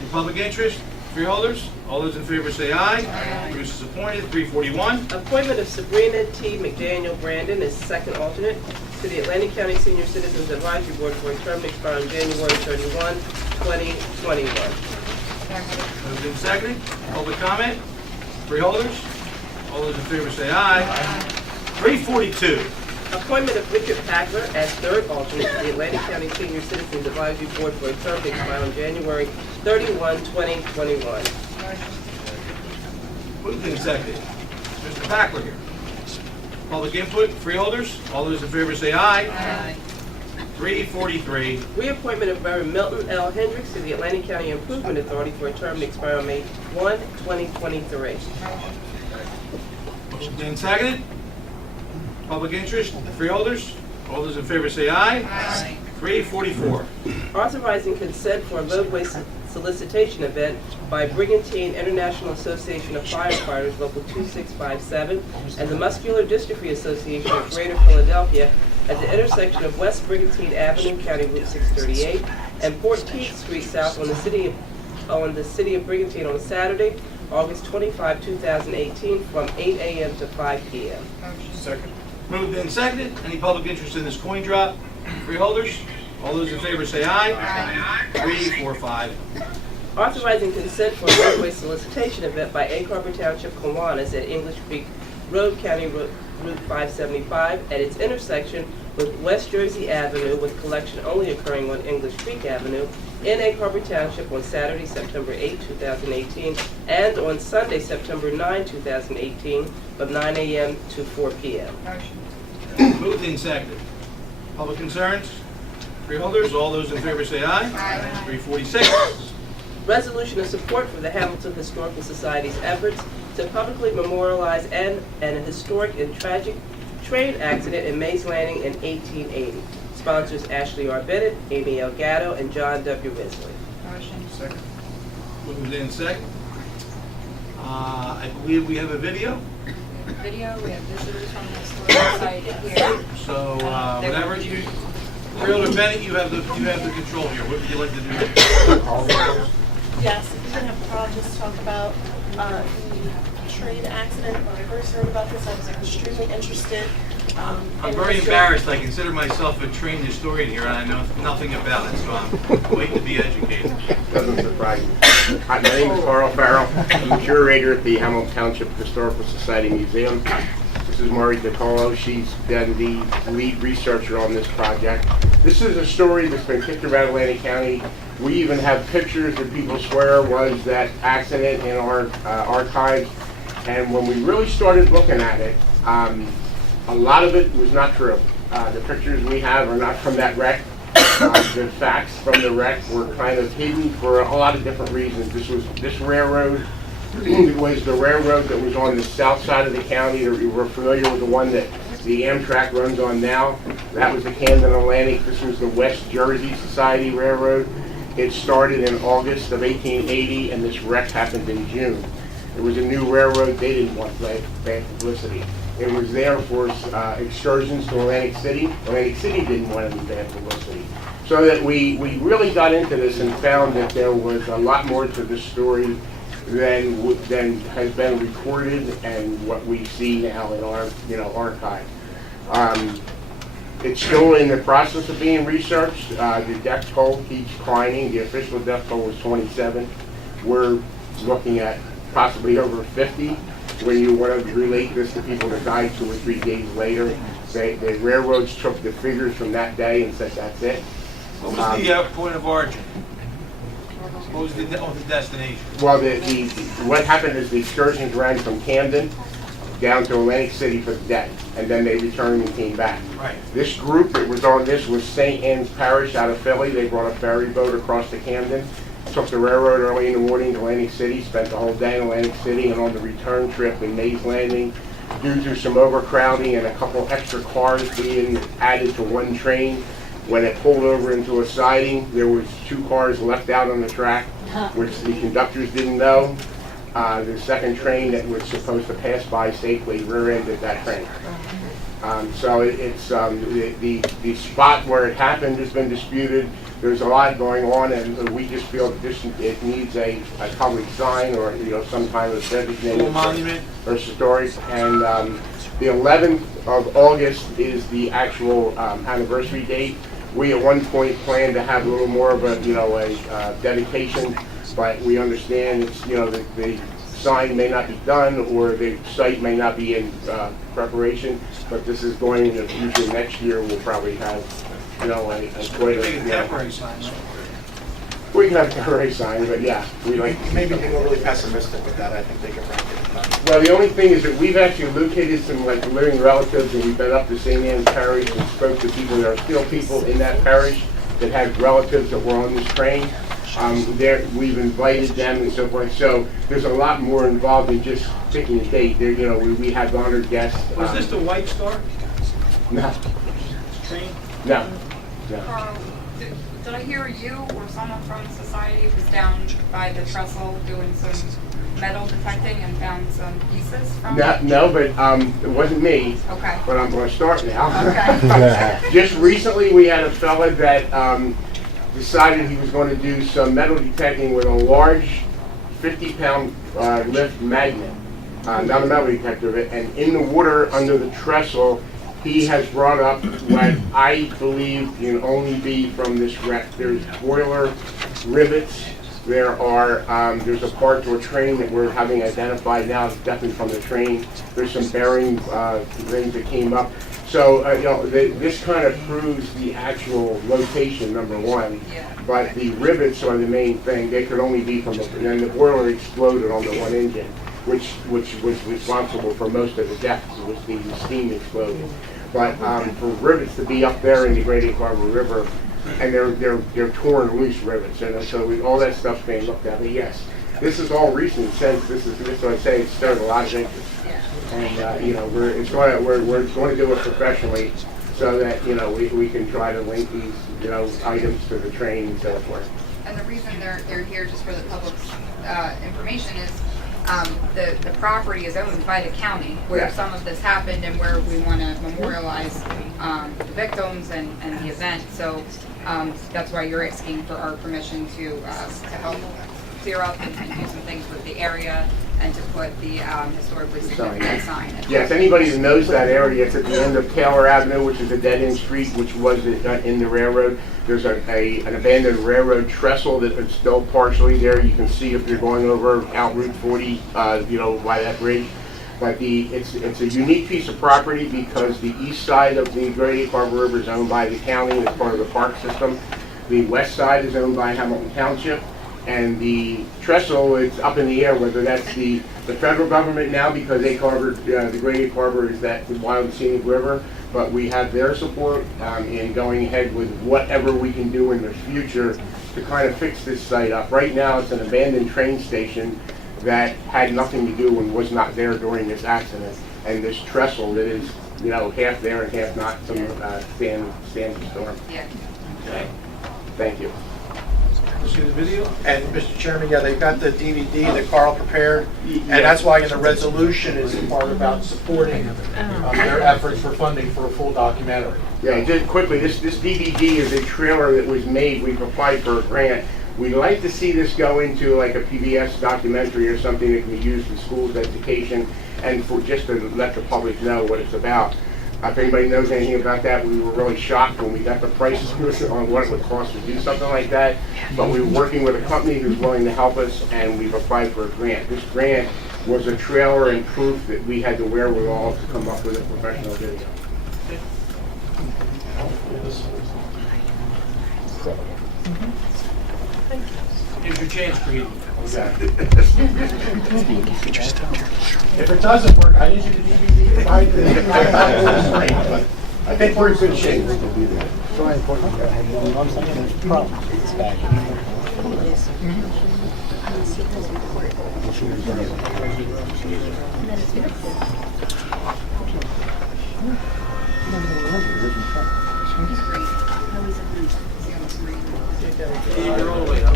Any public interest? Freeholders? All those in favor say aye. Aye. Bruce is appointed. 341. Appointment of Sabrina T. McDaniel Brandon as second alternate to the Atlantic County Senior Citizens Advisory Board for a term to expire on January 31, 2021. Second. Moved and seconded. Public comment? Freeholders? All those in favor say aye. 342. Appointment of Richard Packler as third alternate to the Atlantic County Senior Citizens Advisory Board for a term to expire on January 31, 2021. Moved and seconded. Mr. Packler here. Public input? Freeholders? All those in favor say aye. Aye. 343. Reappointment of Reverend Milton L. Hendricks to the Atlantic County Improvement Authority for a term to expire on May 1, 2023. Moved and seconded. Public interest? Freeholders? All those in favor say aye. Aye. 344. Authorizing consent for a roadway solicitation event by Brigantine International Association of Firefighters, Local 2657, and the Muscular Dystrophy Association of Greater Philadelphia at the intersection of West Brigantine Avenue, County Route 638, and 14th Street South on the city of Brigantine on Saturday, August 25, 2018, from 8 a.m. to 5 p.m. Second. Moved and seconded. Any public interest in this coin drop? Freeholders? All those in favor say aye. Aye. 345. Authorizing consent for a roadway solicitation event by Egg Harbor Township Kiwanis at English Creek Road, County Route 575, at its intersection with West Jersey Avenue, with collection only occurring on English Creek Avenue in Egg Harbor Township on Saturday, September 8, 2018, and on Sunday, September 9, 2018, from 9 a.m. to 4 p.m. Motion. Moved and seconded. Public concerns? Freeholders, all those in favor say aye. Aye. 346. Resolution of support for the Hamilton Historical Society's efforts to publicly memorialize an historic and tragic train accident in Mays Landing in 1880. Sponsors Ashley R. Bennett, Amy L. Gatto, and John W. Risley. Motion. Second. Moved and seconded. I believe we have a video, Video, we have visitors from the Historical Society here. so They will whatever do- you, Freeholder Bennett, you have the control here. What would you like to do? Yes, if you didn't have a problem, just talk about the train accident. When I first heard about this, I was extremely interested. I'm in very history. embarrassed. I consider myself a trained historian here, and I know nothing about it, so I'm waiting to be educated. Doesn't surprise me. Hi, my name is Carl Farrell. I'm the curator at the Hamilton Township Historical Society Museum. This is Marie DiColo. She's been the lead researcher on this project. This is a story that's been kicked around Atlantic County. We even have pictures that people swear was that accident in our archives. And when we really started looking at it, a lot of it was not true. The pictures we have are not from that wreck. The facts from the wreck were kind of hidden for a lot of different reasons. This railroad was the railroad that was on the south side of the county. We're familiar with the one that the Amtrak runs on now. That was the Camden Atlantic. This was the West Jersey Society Railroad. It started in August of 1880, and this wreck happened in June. It was a new railroad. They didn't want bad publicity. It was there for excursions to Atlantic City. Atlantic City didn't want any bad publicity. So that we really got into this and found that there was a lot more to this story than has been recorded and what we see now in our archive. It's still in the process of being researched. The death toll keeps climbing. The official death toll was 27. We're looking at possibly over 50. When you want to relate this to people that died 2 or 3 days later, the railroads took the figures from that day and said that's it. What was the point of origin? What was the destination? Well, what happened is the excursions ran from Camden down to Atlantic City for the day, and then they returned and came back. Right. This group that was on this was St. Anne's Parish out of Philly. They brought a ferry boat across to Camden, took the railroad early in the morning to Atlantic City, spent the whole day in Atlantic City, and on the return trip in Mays Landing, due to some overcrowding and a couple extra cars being added to one train, when it pulled over into a siding, there was 2 cars left out on the track, which the conductors didn't know. The second train that was supposed to pass by safely rear-ended that train. So it's the spot where it happened has been disputed. There's a lot going on, and we just feel that it needs a public sign or some kind of designated monument or historic. And the 11th of August is the actual anniversary date. We at one point planned to have a little more of a dedication, but we understand it's the sign may not be done or the site may not be in preparation. But this is going in the future. Next year we'll probably have quite a temporary sign. We can have a temporary sign, but yeah, we like. Maybe they go really pessimistic with that. I think they can wrap it up. Well, the only thing is that we've actually located some living relatives, and we've been up to St. Anne's Parish and spoke to people. There are still people in that parish that have relatives that were on this train. We've invited them and so forth. So there's a lot more involved than just picking a date. There, we have honored guests. Was this the White Star No. train? No. Carl, did I hear you or someone from the society was down by the trestle doing some metal detecting and found some pieces from it? No, but it wasn't me. Okay. But I'm going to start now. Okay. Just recently, we had a fella that decided he was going to do some metal detecting with a large 50-pound lift magnet, not a metal detector, and in the water under the trestle, he has brought up what I believe can only be from this wreck. There's boiler rivets There's a part to a train that we're having identified now, it's definitely from the train. There's some bearing things that came up. So, this kind of proves the actual location, number one. But the rivets are the main thing. They could only be from and then the boiler exploded on the one engine, which was responsible for most of the deaths. It was the steam explosion. But for rivets to be up there in the Great Egg Harbor River, and they're torn loose rivets, and so all that stuff's being looked at. But yes, this is all recent since this is what I say. It stirred a lot of interest, and we're going to do it professionally, so that we can try to link these items to the train and so forth. And the reason they're here, just for the public's information, is the property is owned by the county, where some of this happened, and where we want to memorialize the victims and the event. So that's why you're asking for our permission to help clear up and do some things with the area, and to put the historically significant sign. Yes, anybody who knows that area, it's at the end of Taylor Avenue, which is a dead-end street, which was in the railroad. There's an abandoned railroad trestle that is still partially there. You can see if you're going over out Route 40, by that bridge. But it's a unique piece of property because the east side of the Great Egg Harbor River is owned by the county and it's part of the park system. The west side is owned by Hamilton Township. And the trestle, it's up in the air whether that's the federal government now, because Egg Harbor, the Great Egg Harbor is that wild and scenic river, but we have their support in going ahead with whatever we can do in the future to kind of fix this site up. Right now, it's an abandoned train station that had nothing to do and was not there during this accident. And this trestle that is, half there and half not, some stand storm. Yeah. Okay. Thank you. See the video? And Mr. Chairman, they've got the DVD that Carl prepared, and that's why in the resolution is the part about supporting their efforts for funding for a full documentary. Yeah, just quickly, this DVD is a trailer that was made. We've applied for a grant. We'd like to see this go into like a PBS documentary or something that can be used in schools, education, and for just to let the public know what it's about. If anybody knows anything about that, we were really shocked when we got the prices on what it would cost to do something like that. But we were working with a company who's willing to help us, and we've applied for a grant. This grant was a trailer and proof that we had the wherewithal to come up with a professional video. Here's your chance, Creed. If it doesn't work, I need you to DVD it. I think we're in good shape. You're all the way up.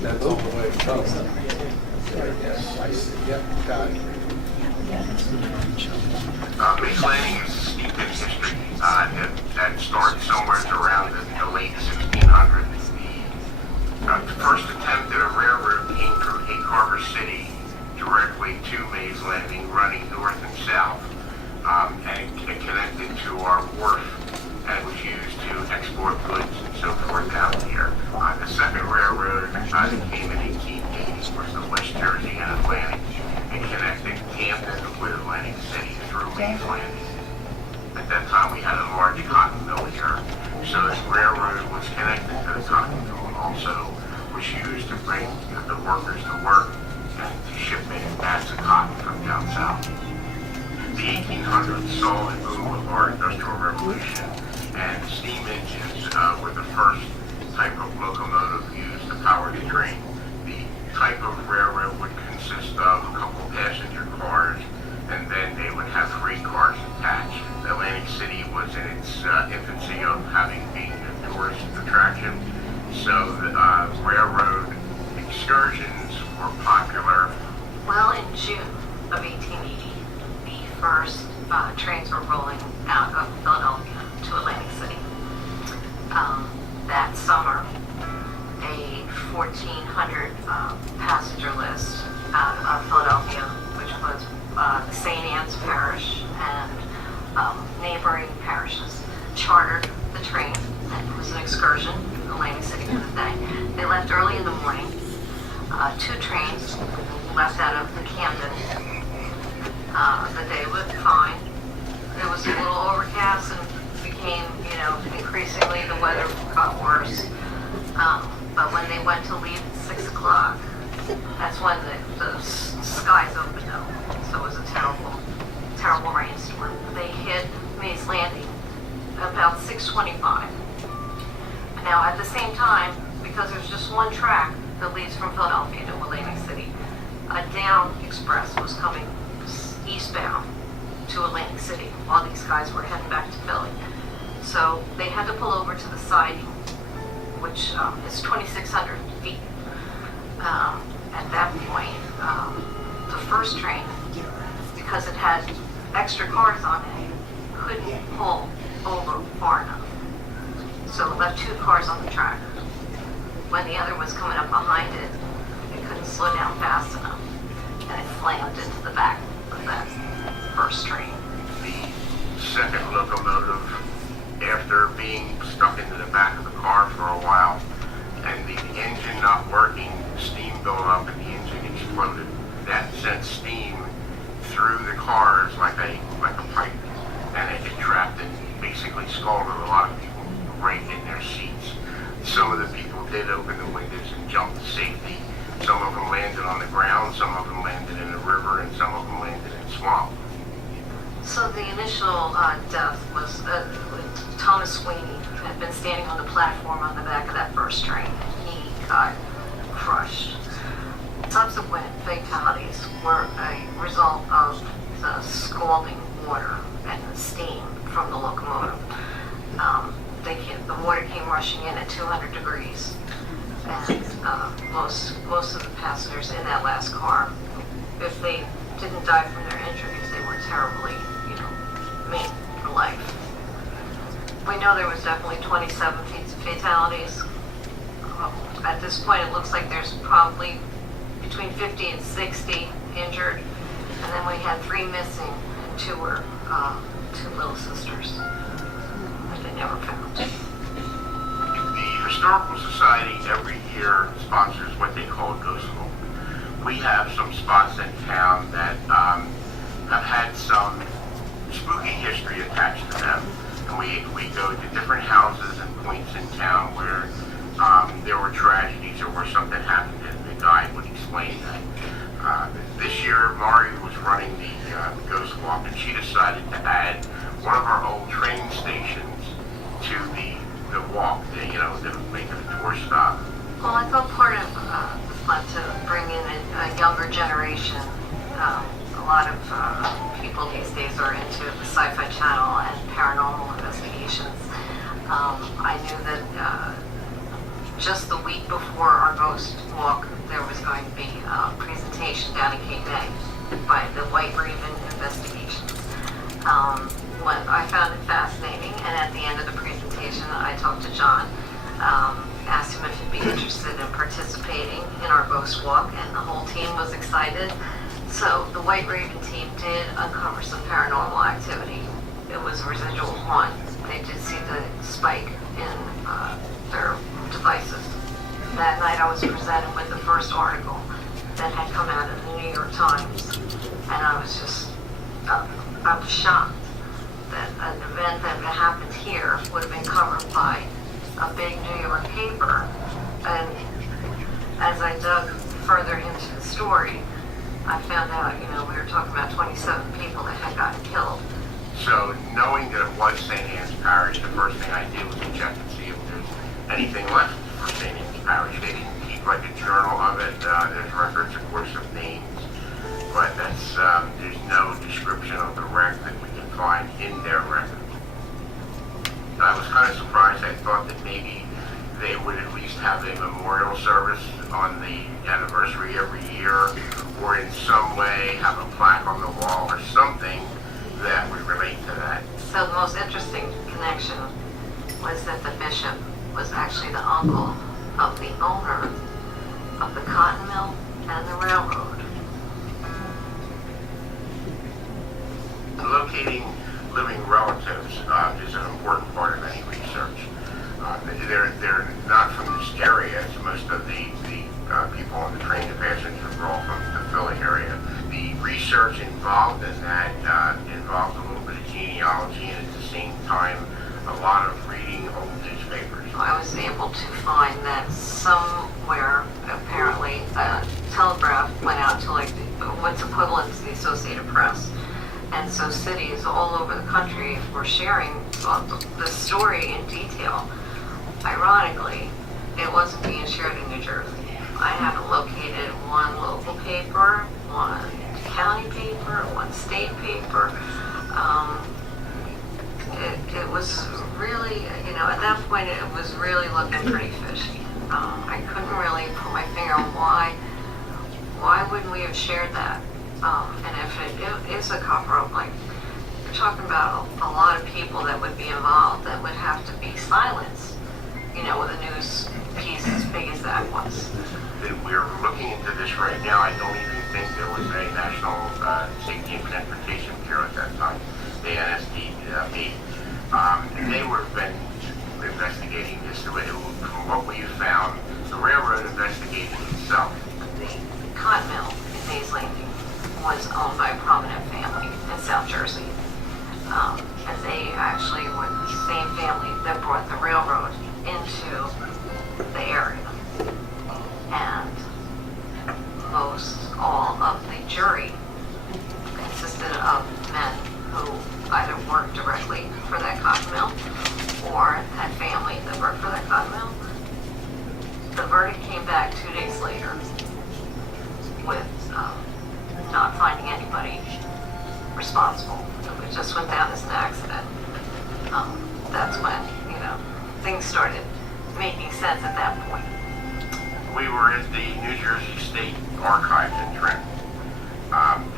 That's all the way up. Yes, I see. Yep, got it. Base Landing is a steep history that started somewhere around the late 1600s. The first attempt at a railroad came from Egg Harbor City directly to Mays Landing, running north and south, and connected to our wharf, and was used to export goods and so forth out here. The second railroad that came in 1880 was the West Jersey and Atlantic, and connected Camden with Atlantic City through Mays Landing. At that time, we had a large cotton mill here, so this railroad was connected to the cotton mill, and also was used to bring the workers to work and to ship in bags of cotton from down south. The 1800s saw the boom of our industrial revolution, and steam engines were the first type of locomotive used to power the train. The type of railroad would consist of a couple passenger cars, and then they would have freight cars attached. Atlantic City was in its infancy of being a tourist attraction, so railroad excursions were popular. Well, in June of 1880, the first trains were rolling out of Philadelphia to Atlantic City. That summer, a 1,400 passenger list out of Philadelphia, which was the St. Anne's Parish and neighboring parishes, chartered the train. It was an excursion from Atlantic City for the day. They left early in the morning, 2 trains left out of the Camden. The day was fine. It was a little overcast and became, increasingly the weather got worse. But when they went to leave at 6 o'clock, that's when the skies opened up. So it was a terrible rainstorm. They hit Mays Landing about 6:25. Now at the same time, because there's just one track that leads from Philadelphia to Atlantic City, a down express was coming eastbound to Atlantic City while these guys were heading back to Philly. So they had to pull over to the siding, which is 2,600 feet. At that point, the first train, because it had extra cars on it, couldn't pull over far enough. So it left 2 cars on the track. When the other was coming up behind it, it couldn't slow down fast enough, and it slammed into the back of that first train. The second locomotive, after being stuck into the back of the car for a while, and the engine not working, steam built up and the engine exploded. That sent steam through the cars like a pipe, and it trapped and basically scalded a lot of people right in their seats. Some of the people did open the windows and jump to safety. Some of them landed on the ground, some of them landed in the river, and some of them landed in swamp. So the initial death was Thomas Sweeney had been standing on the platform on the back of that first train. He got crushed. Subsequent fatalities were a result of the scalding water and the steam from the locomotive. The water came rushing in at 200 degrees, and most of the passengers in that last car, if they didn't die from their injuries, they were terribly, maimed for life. We know there was definitely 27 fatalities. At this point, it looks like there's probably between 50 and 60 injured, and then we had 3 missing, and 2 were 2 little sisters that they never found. The Historical Society every year sponsors what they call Ghost Walk. We have some spots in town that have had some spooky history attached to them, and we go to different houses and points in town where there were tragedies or where something happened and the guide would explain that. This year, Mari was running the Ghost Walk, and she decided to add one of our old train stations to the walk, to make it a tour stop. Well, I thought part of the fun to bring in a younger generation. A lot of people these days are into the Sci-Fi Channel and paranormal investigations. I knew that just the week before our Ghost Walk, there was going to be a presentation down in Cape May by the White Raven Investigations. I found it fascinating, and at the end of the presentation, I talked to John, asked him if he'd be interested in participating in our Ghost Walk, and the whole team was excited. So the White Raven team did uncover some paranormal activity. It was residual 1. They did see the spike in their devices. That night I was presented with the first article that had come out of the New York Times, and I was just, I was shocked that an event that had happened here would have been covered by a big New York paper. And as I dug further into the story, I found out, we were talking about 27 people that had gotten killed. So knowing that it was St. Anne's Parish, the first thing I did was to check and see if there's anything left for St. Anne's Parish. They didn't keep like a journal of it. There's records, of course, of names, but that's there's no description of the wreck that we can find in their records. I was kind of surprised. I thought that maybe they would at least have a memorial service on the anniversary every year, or in some way have a plaque on the wall or something that would relate to that. So the most interesting connection was that the bishop was actually the uncle of the owner of the cotton mill and the railroad. Locating living relatives is an important part of any research. They're not from this area, as most of the people on the train, the passengers were all from the Philly area. The research involved in that involved a little bit of genealogy and at the same time a lot of reading old newspapers. I was able to find that somewhere, apparently, a telegraph went out to like what's equivalent to the Associated Press. And so cities all over the country were sharing the story in detail. Ironically, it wasn't being shared in New Jersey. I haven't located one local paper, one county paper, one state paper. It was really, at that point it was really looking pretty fishy. I couldn't really put my finger on why wouldn't we have shared that? And if it is a cover-up, like, you're talking about a lot of people that would be involved that would have to be silenced, with a news piece as big as that was. We're looking into this right now. I don't even think there was a National Safety and Transportation Bureau at that time, the NSDB. They were been investigating this. From what we found, the railroad investigated itself. The cotton mill in Mays Landing was owned by a prominent family in South Jersey. And they actually were the same family that brought the railroad into the area. And all of the jury consisted of men who either worked directly for that cotton mill or had family that worked for that cotton mill. The verdict came back 2 days later with not finding anybody responsible. It just went down as an accident. That's when, things started making sense at that point. We were at the New Jersey State Archives in Trenton.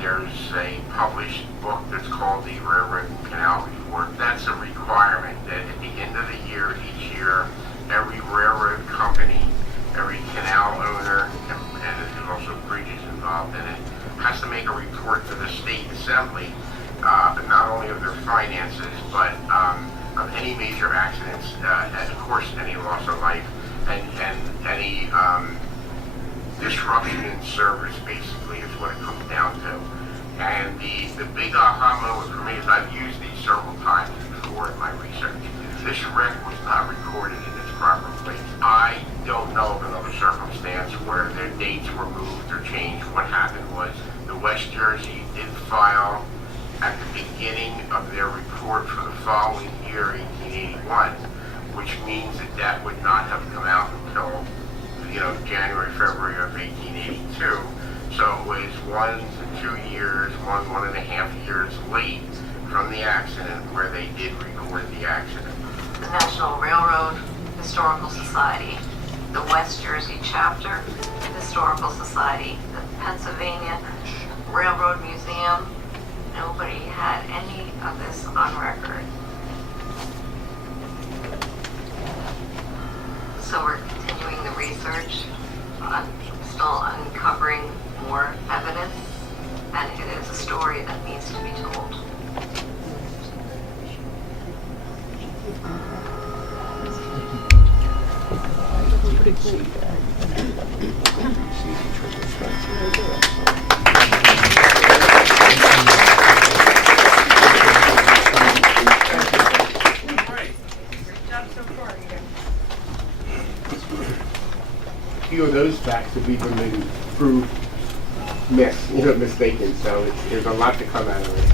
There's a published book that's called the Railroad and Canal Report. That's a requirement that at the end of the year, each year, every railroad company, every canal owner, and there's also bridges involved in it, has to make a report to the state assembly, but not only of their finances, but of any major accidents, and of course any loss of life, and any disruption in service, basically, is what it comes down to. And the big aha moment for me is I've used these several times before in my research. This wreck was not recorded in its proper place. I don't know of another circumstance where their dates were moved or changed. What happened was the West Jersey did file at the beginning of their report for the following year, 1881, which means that would not have come out until January, February of 1882. So it was 1 to 2 years, 1.5 years late from the accident where they did record the accident. The National Railroad Historical Society, the West Jersey Chapter Historical Society, the Pennsylvania Railroad Museum, nobody had any of this on record. So we're continuing the research, still uncovering more evidence, and it is a story that needs to be told. Pretty cool. A few of those facts have even been proved mistaken, so there's a lot to come out of it.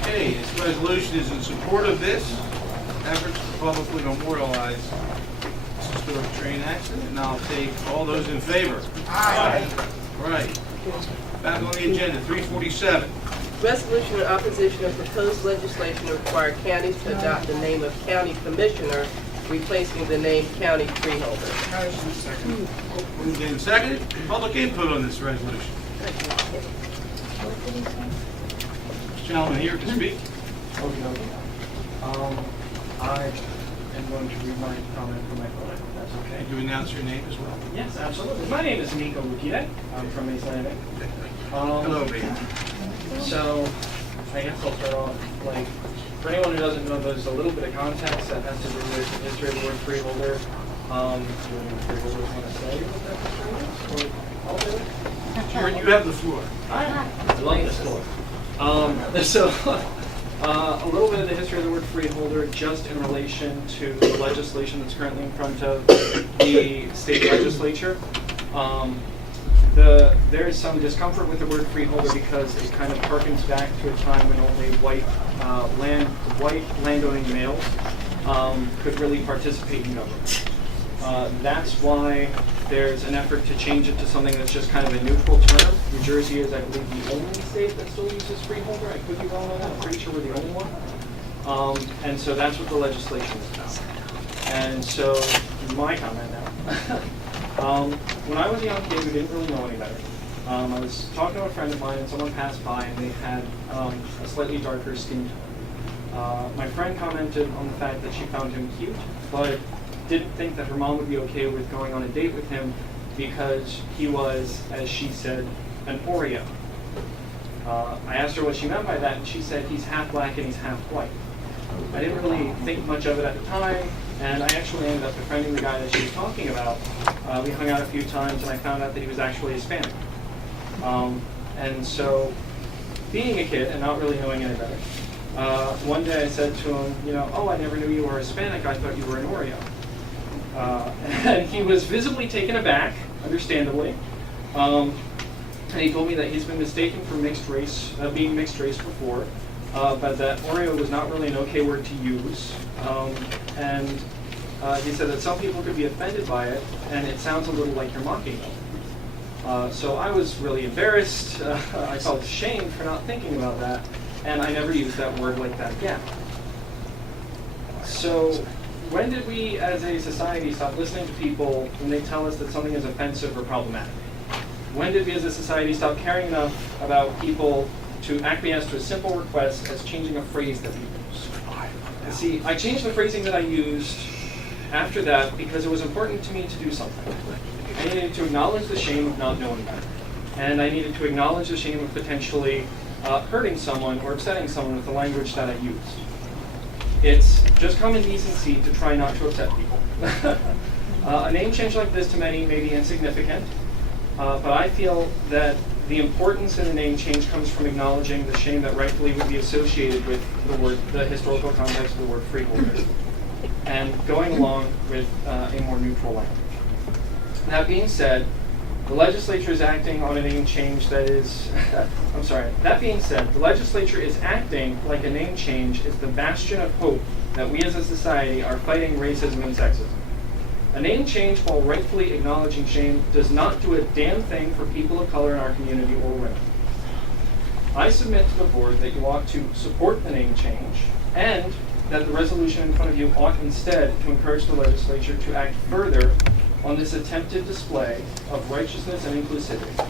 Okay, this resolution is in support of this efforts to publicly memorialize this historic train accident, and I'll take all those in favor. Aye. Right. Back on the agenda, 347. Resolution in opposition of proposed legislation to require counties to adopt the name of county commissioner, replacing the name county freeholder. Moved and seconded. Public input on this resolution. Gentleman here to speak. I am going to read my comment from my phone, if that's okay. Could you announce your name as well? Yes, absolutely. My name is Nico Lukide. I'm from Mays Landing. Hello, man. So, I guess I'll start off, for anyone who doesn't know, there's a little bit of context that has to do with the history of the word freeholder. Freeholders want to say what that term is, or I'll do it? Sure, you have the floor. I love this floor. A little bit of the history of the word freeholder, just in relation to the legislation that's currently in front of the state legislature. There is some discomfort with the word freeholder because it kind of harkens back to a time when only white landowning males could really participate in government. That's why there's an effort to change it to something that's just kind of a neutral term. New Jersey is, I believe, the only state that still uses freeholder. I could be wrong on that. I'm pretty sure we're the only one. And so that's what the legislation is about. And so, my comment now. When I was a young kid who didn't really know any better, I was talking to a friend of mine and someone passed by and they had a slightly darker skin tone. My friend commented on the fact that she found him cute, but didn't think that her mom would be okay with going on a date with him because he was, as she said, an Oreo. I asked her what she meant by that, and she said he's half black and he's half white. I didn't really think much of it at the time, and I actually ended up befriending the guy that she was talking about. We hung out a few times, and I found out that he was actually Hispanic. And so, being a kid and not really knowing any better, one day I said to him, oh, I never knew you were Hispanic, I thought you were an Oreo. And he was visibly taken aback, understandably. And he told me that he's been mistaken for being mixed race before, but that Oreo was not really an okay word to use. And he said that some people could be offended by it, and it sounds a little like you're mocking them. So I was really embarrassed. I felt ashamed for not thinking about that, and I never used that word like that again. So when did we as a society stop listening to people when they tell us that something is offensive or problematic? When did we as a society stop caring enough about people to acquiesce to a simple request as changing a phrase that we use? And see, I changed the phrasing that I used after that because it was important to me to do something. I needed to acknowledge the shame of not knowing better. And I needed to acknowledge the shame of potentially hurting someone or upsetting someone with the language that I used. It's just common decency to try not to upset people. A name change like this to many may be insignificant, but I feel that the importance in the name change comes from acknowledging the shame that rightfully would be associated with the historical context of the word freeholder, and going along with a more neutral language. That being said, the legislature is acting on a name change that is, that being said, the legislature is acting like a name change is the bastion of hope that we as a society are fighting racism and sexism. A name change, while rightfully acknowledging shame, does not do a damn thing for people of color in our community or women. I submit to the board that you ought to support the name change, and that the resolution in front of you ought instead to encourage the legislature to act further on this attempted display of righteousness and inclusivity.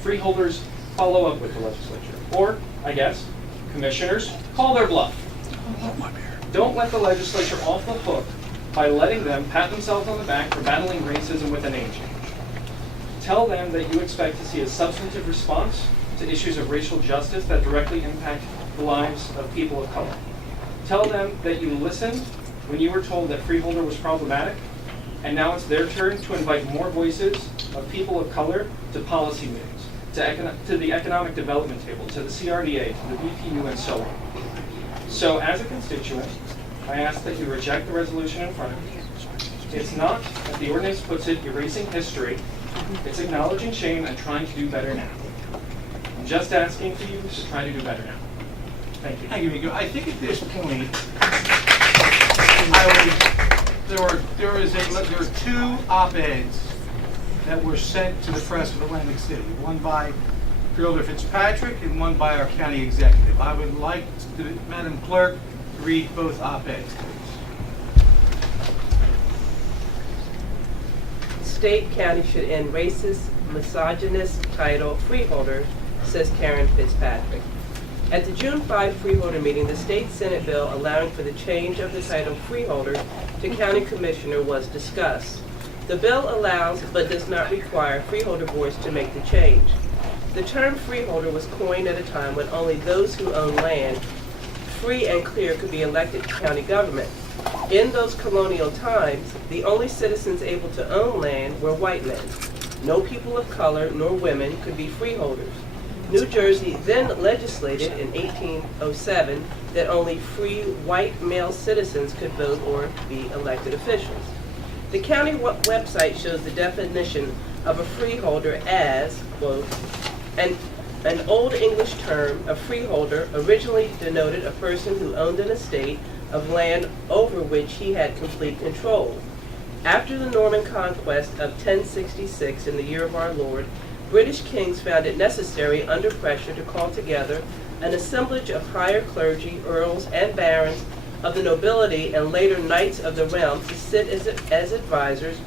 Freeholders, follow up with the legislature. Or, I guess, commissioners, call their bluff. Don't let the legislature off the hook by letting them pat themselves on the back for battling racism with a name change. Tell them that you expect to see a substantive response to issues of racial justice that directly impact the lives of people of color. Tell them that you listened when you were told that freeholder was problematic, and now it's their turn to invite more voices of people of color to policy meetings, to the economic development table, to the CRDA, to the BPU, and so on. So as a constituent, I ask that you reject the resolution in front of you. It's not, as the ordinance puts it, erasing history. It's acknowledging shame and trying to do better now. I'm just asking for you to try to do better now. Thank you. Thank you, Rico. I think at this point, there were two op-eds that were sent to the press of Atlantic City. One by Freeholder Fitzpatrick and one by our county executive. I would like Madam Clerk to read both op-eds, please. State county should end racist, misogynist title freeholder, says Karen Fitzpatrick. At the June 5 Freeholder meeting, the state Senate bill allowing for the change of the title freeholder to county commissioner was discussed. The bill allows but does not require freeholder boards to make the change. The term freeholder was coined at a time when only those who own land free and clear could be elected to county government. In those colonial times, the only citizens able to own land were white men. No people of color nor women could be freeholders. New Jersey then legislated in 1807 that only free white male citizens could vote or be elected officials. The county website shows the definition of a freeholder as, quote, an Old English term, a freeholder originally denoted a person who owned an estate of land over which he had complete control. After the Norman conquest of 1066 in the year of our Lord, British kings found it necessary under pressure to call together an assemblage of higher clergy, earls, and barons of the nobility and later knights of the realm to sit as advisors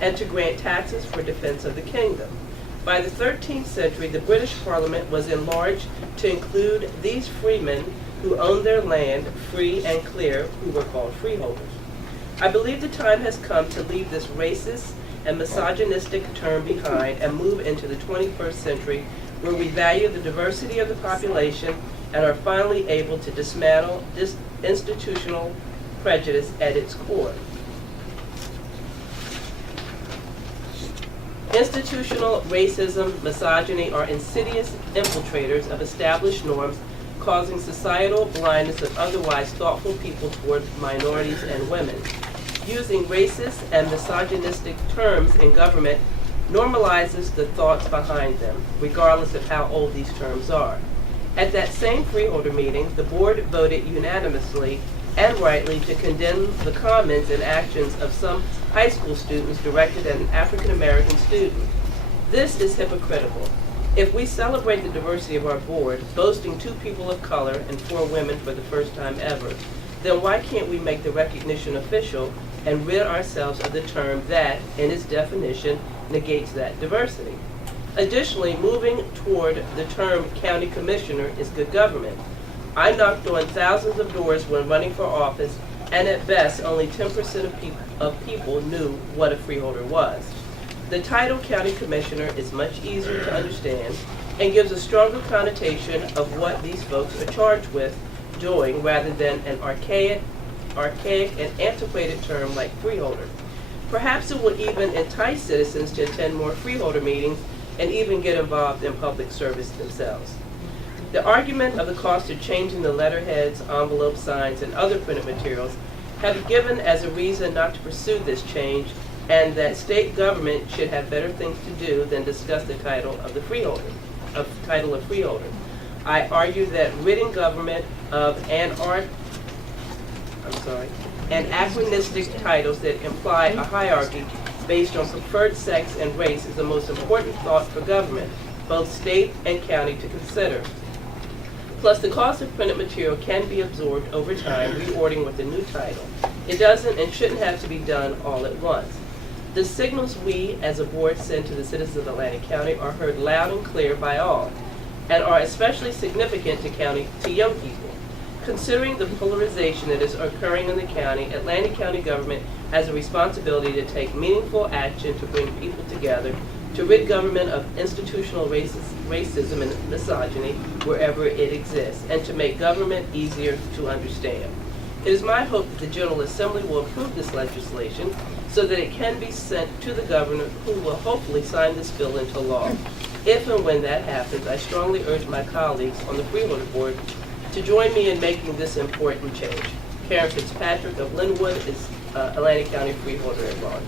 and to grant taxes for defense of the kingdom. By the 13th century, the British Parliament was enlarged to include these freemen who owned their land free and clear, who were called freeholders. I believe the time has come to leave this racist and misogynistic term behind and move into the 21st century, where we value the diversity of the population and are finally able to dismantle this institutional prejudice at its core. Institutional racism, misogyny are insidious infiltrators of established norms, causing societal blindness of otherwise thoughtful people toward minorities and women. Using racist and misogynistic terms in government normalizes the thoughts behind them, regardless of how old these terms are. At that same freeholder meeting, the board voted unanimously and rightly to condemn the comments and actions of some high school students directed at an African American student. This is hypocritical. If we celebrate the diversity of our board, boasting 2 people of color and 4 women for the first time ever, then why can't we make the recognition official and rid ourselves of the term that, in its definition, negates that diversity? Additionally, moving toward the term county commissioner is good government. I knocked on thousands of doors when running for office, and at best, only 10% of people knew what a freeholder was. The title county commissioner is much easier to understand and gives a stronger connotation of what these folks are charged with doing rather than an archaic and antiquated term like freeholder. Perhaps it will even entice citizens to attend more freeholder meetings and even get involved in public service themselves. The argument of the cost of changing the letterheads, envelope signs, and other printed materials have given as a reason not to pursue this change, and that state government should have better things to do than discuss the title of the freeholder. I argue that ridding government of anachronistic titles that imply a hierarchy based on preferred sex and race is the most important thought for government, both state and county, to consider. Plus, the cost of printed material can be absorbed over time, reordering with a new title. It doesn't and shouldn't have to be done all at once. The signals we, as a board, send to the citizens of Atlantic County are heard loud and clear by all, and are especially significant to young people. Considering the polarization that is occurring in the county, Atlantic County government has a responsibility to take meaningful action to bring people together, to rid government of institutional racism and misogyny wherever it exists, and to make government easier to understand. It is my hope that the General Assembly will approve this legislation so that it can be sent to the governor, who will hopefully sign this bill into law. If and when that happens, I strongly urge my colleagues on the Freeholder Board to join me in making this important change. Karen Fitzpatrick of Linwood is Atlantic County Freeholder at large.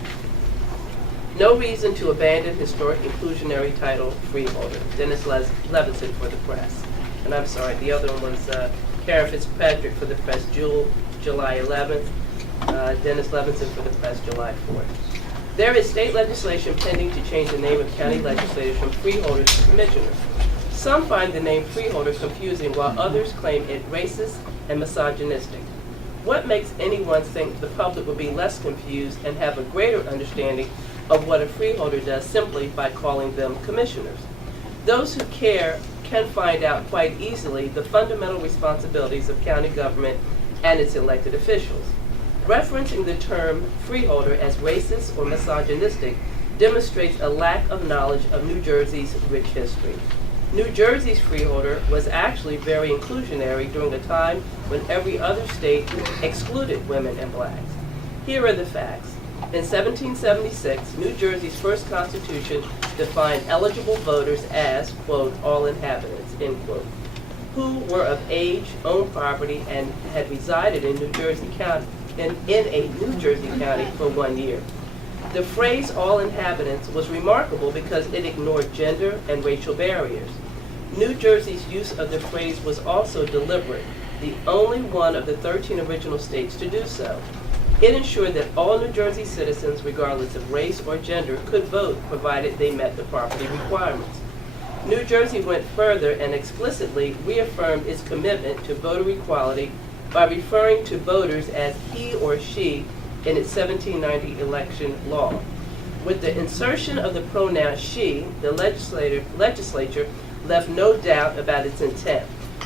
No reason to abandon historic inclusionary title freeholder. Dennis Levinson for the press. And I'm sorry, the other one was Karen Fitzpatrick for the press, July 11th. Dennis Levinson for the press, July 4th. There is state legislation pending to change the name of county legislators from freeholders to commissioners. Some find the name freeholder confusing, while others claim it racist and misogynistic. What makes anyone think the public would be less confused and have a greater understanding of what a freeholder does simply by calling them commissioners? Those who care can find out quite easily the fundamental responsibilities of county government and its elected officials. Referencing the term freeholder as racist or misogynistic demonstrates a lack of knowledge of New Jersey's rich history. New Jersey's freeholder was actually very inclusionary during a time when every other state excluded women and blacks. Here are the facts. In 1776, New Jersey's first constitution defined eligible voters as, quote, all inhabitants, end quote, who were of age, owned property, and had resided in New Jersey County, in a New Jersey county for 1 year. The phrase all inhabitants was remarkable because it ignored gender and racial barriers. New Jersey's use of the phrase was also deliberate, the only one of the 13 original states to do so. It ensured that all New Jersey citizens, regardless of race or gender, could vote provided they met the property requirements. New Jersey went further and explicitly reaffirmed its commitment to voter equality by referring to voters as he or she in its 1790 election law. With the insertion of the pronoun she, the legislature left no doubt about its intent.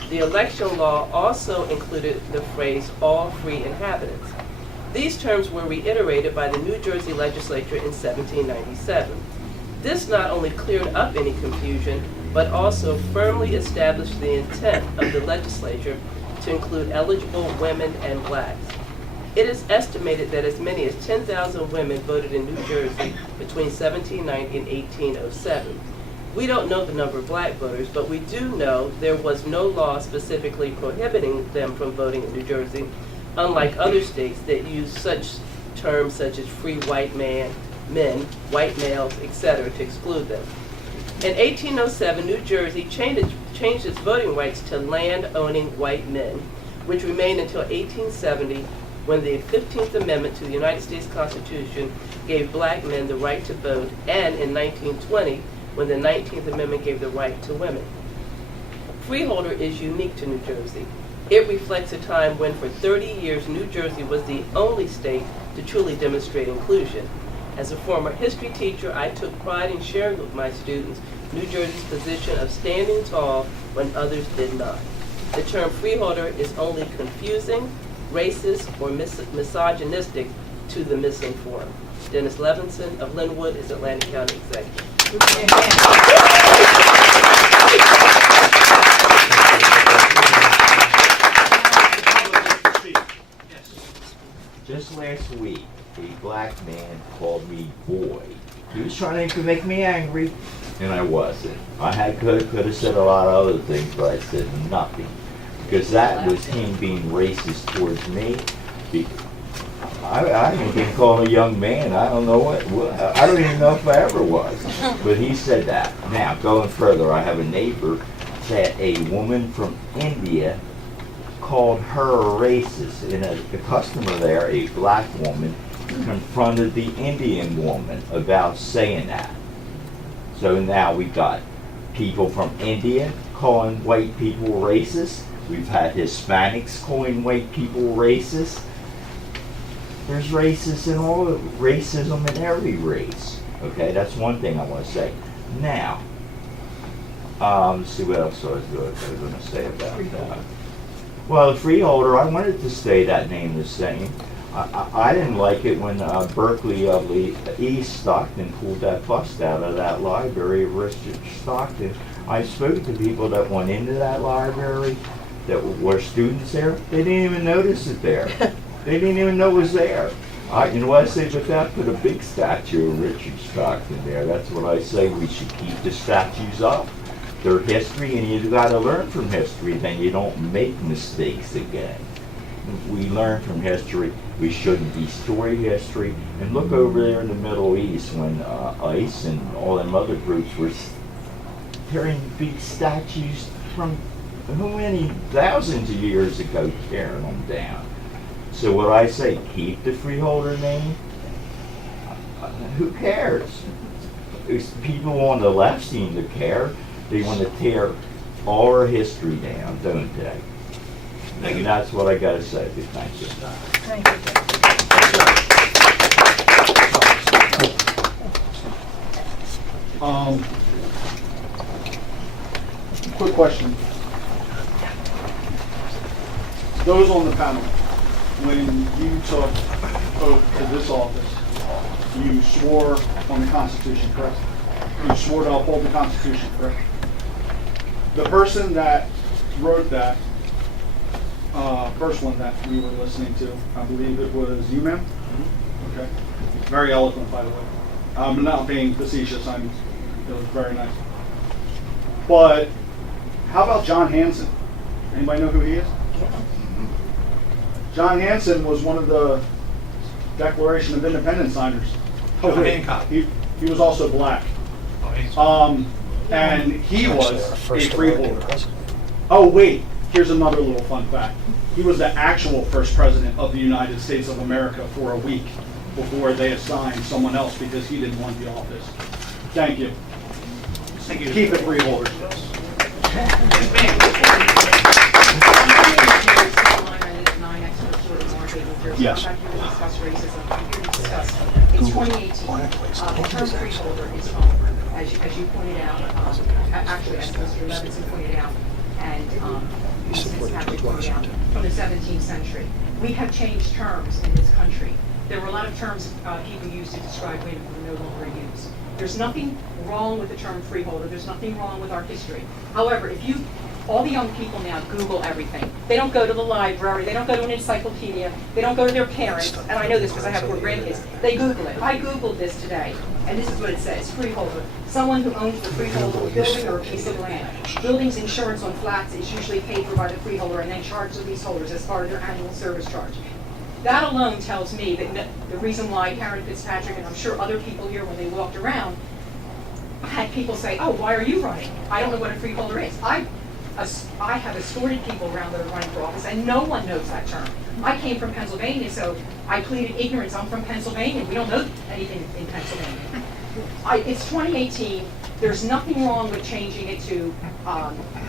The election law also included the phrase all free inhabitants. These terms were reiterated by the New Jersey legislature in 1797. This not only cleared up any confusion, but also firmly established the intent of the legislature to include eligible women and blacks. It is estimated that as many as 10,000 women voted in New Jersey between 1790 and 1807. We don't know the number of black voters, but we do know there was no law specifically prohibiting them from voting in New Jersey, unlike other states that use such terms such as free white men, white males, etc. to exclude them. In 1807, New Jersey changed its voting rights to land-owning white men, which remained until 1870, when the 15th Amendment to the United States Constitution gave black men the right to vote, and in 1920, when the 19th Amendment gave the right to women. Freeholder is unique to New Jersey. It reflects a time when for 30 years New Jersey was the only state to truly demonstrate inclusion. As a former history teacher, I took pride in sharing with my students New Jersey's position of standing tall when others did not. The term freeholder is only confusing, racist, or misogynistic to the misinformed. Dennis Levinson of Linwood is Atlantic County Executive. Just last week, a black man called me boy. He was trying to make me angry, and I wasn't. I could have said a lot of other things, but I said nothing. Because that was him being racist towards me. I haven't been called a young man. I don't know what I don't even know if I ever was. But he said that. Now, going further, I have a neighbor that a woman from India called her a racist. And a customer there, a black woman, confronted the Indian woman about saying that. So now we got people from India calling white people racist. We've had Hispanics calling white people racist. There's racism in every race. Okay, that's one thing I want to say. Now, let's see what else I was going to say about that. Well, the freeholder, I wanted to stay that name the same. I didn't like it when Berkeley of the East Stockton pulled that bust out of that library of Richard Stockton. I spoke to people that went into that library that were students there. They didn't even notice it there. They didn't even know it was there. You know what I say with that? Put a big statue of Richard Stockton there. That's what I say. We should keep the statues up. They're history, and you've got to learn from history. Then you don't make mistakes again. We learn from history. We shouldn't destroy history. And look over there in the Middle East when ICE and all them other groups were tearing big statues from how many thousands of years ago, tearing them down. So what I say, keep the freeholder name. Who cares? People on the left seem to care. They want to tear all our history down, don't they? And that's what I got to say. Thank you. Thank you. Quick question. Those on the panel, when you took oath to this office, you swore on the Constitution, correct? You swore to uphold the Constitution, correct? The person that wrote that, first one that we were listening to, I believe it was you, ma'am? Okay. Very eloquent, by the way. I'm not being facetious. It was very nice. But how about John Hanson? Anybody know who he is? John Hanson was one of the Declaration of Independence signers. John Hancock. He was also black. And he was a freeholder. Oh wait, here's another little fun fact. He was the actual first president of the United States of America for a week before they assigned someone else because he didn't want the office. Thank you. Thank you. Keep it freeholders. Yes. In 2018, the term freeholder is as you pointed out, actually as Mr. Levinson pointed out, and Mrs. Patrick pointed out, from the 17th century. We have changed terms in this country. There were a lot of terms people used to describe women who are no longer used. There's nothing wrong with the term freeholder. There's nothing wrong with our history. However, all the young people now Google everything. They don't go to the library. They don't go to an encyclopedia. They don't go to their parents. And I know this because I have 4 grandkids. They Google it. I Googled this today, and this is what it says. Freeholder. Someone who owns the freehold of a building or a piece of land. Buildings insurance on flats is usually paid for by the freeholder and then charged to leaseholders as part of their annual service charge. That alone tells me that the reason why Karen Fitzpatrick, and I'm sure other people here when they walked around, had people say, oh, why are you running? I don't know what a freeholder is. I have escorted people around that are running for office, and no one knows that term. I came from Pennsylvania, so I pleaded ignorance. I'm from Pennsylvania. We don't know anything in Pennsylvania. It's 2018. There's nothing wrong with changing it to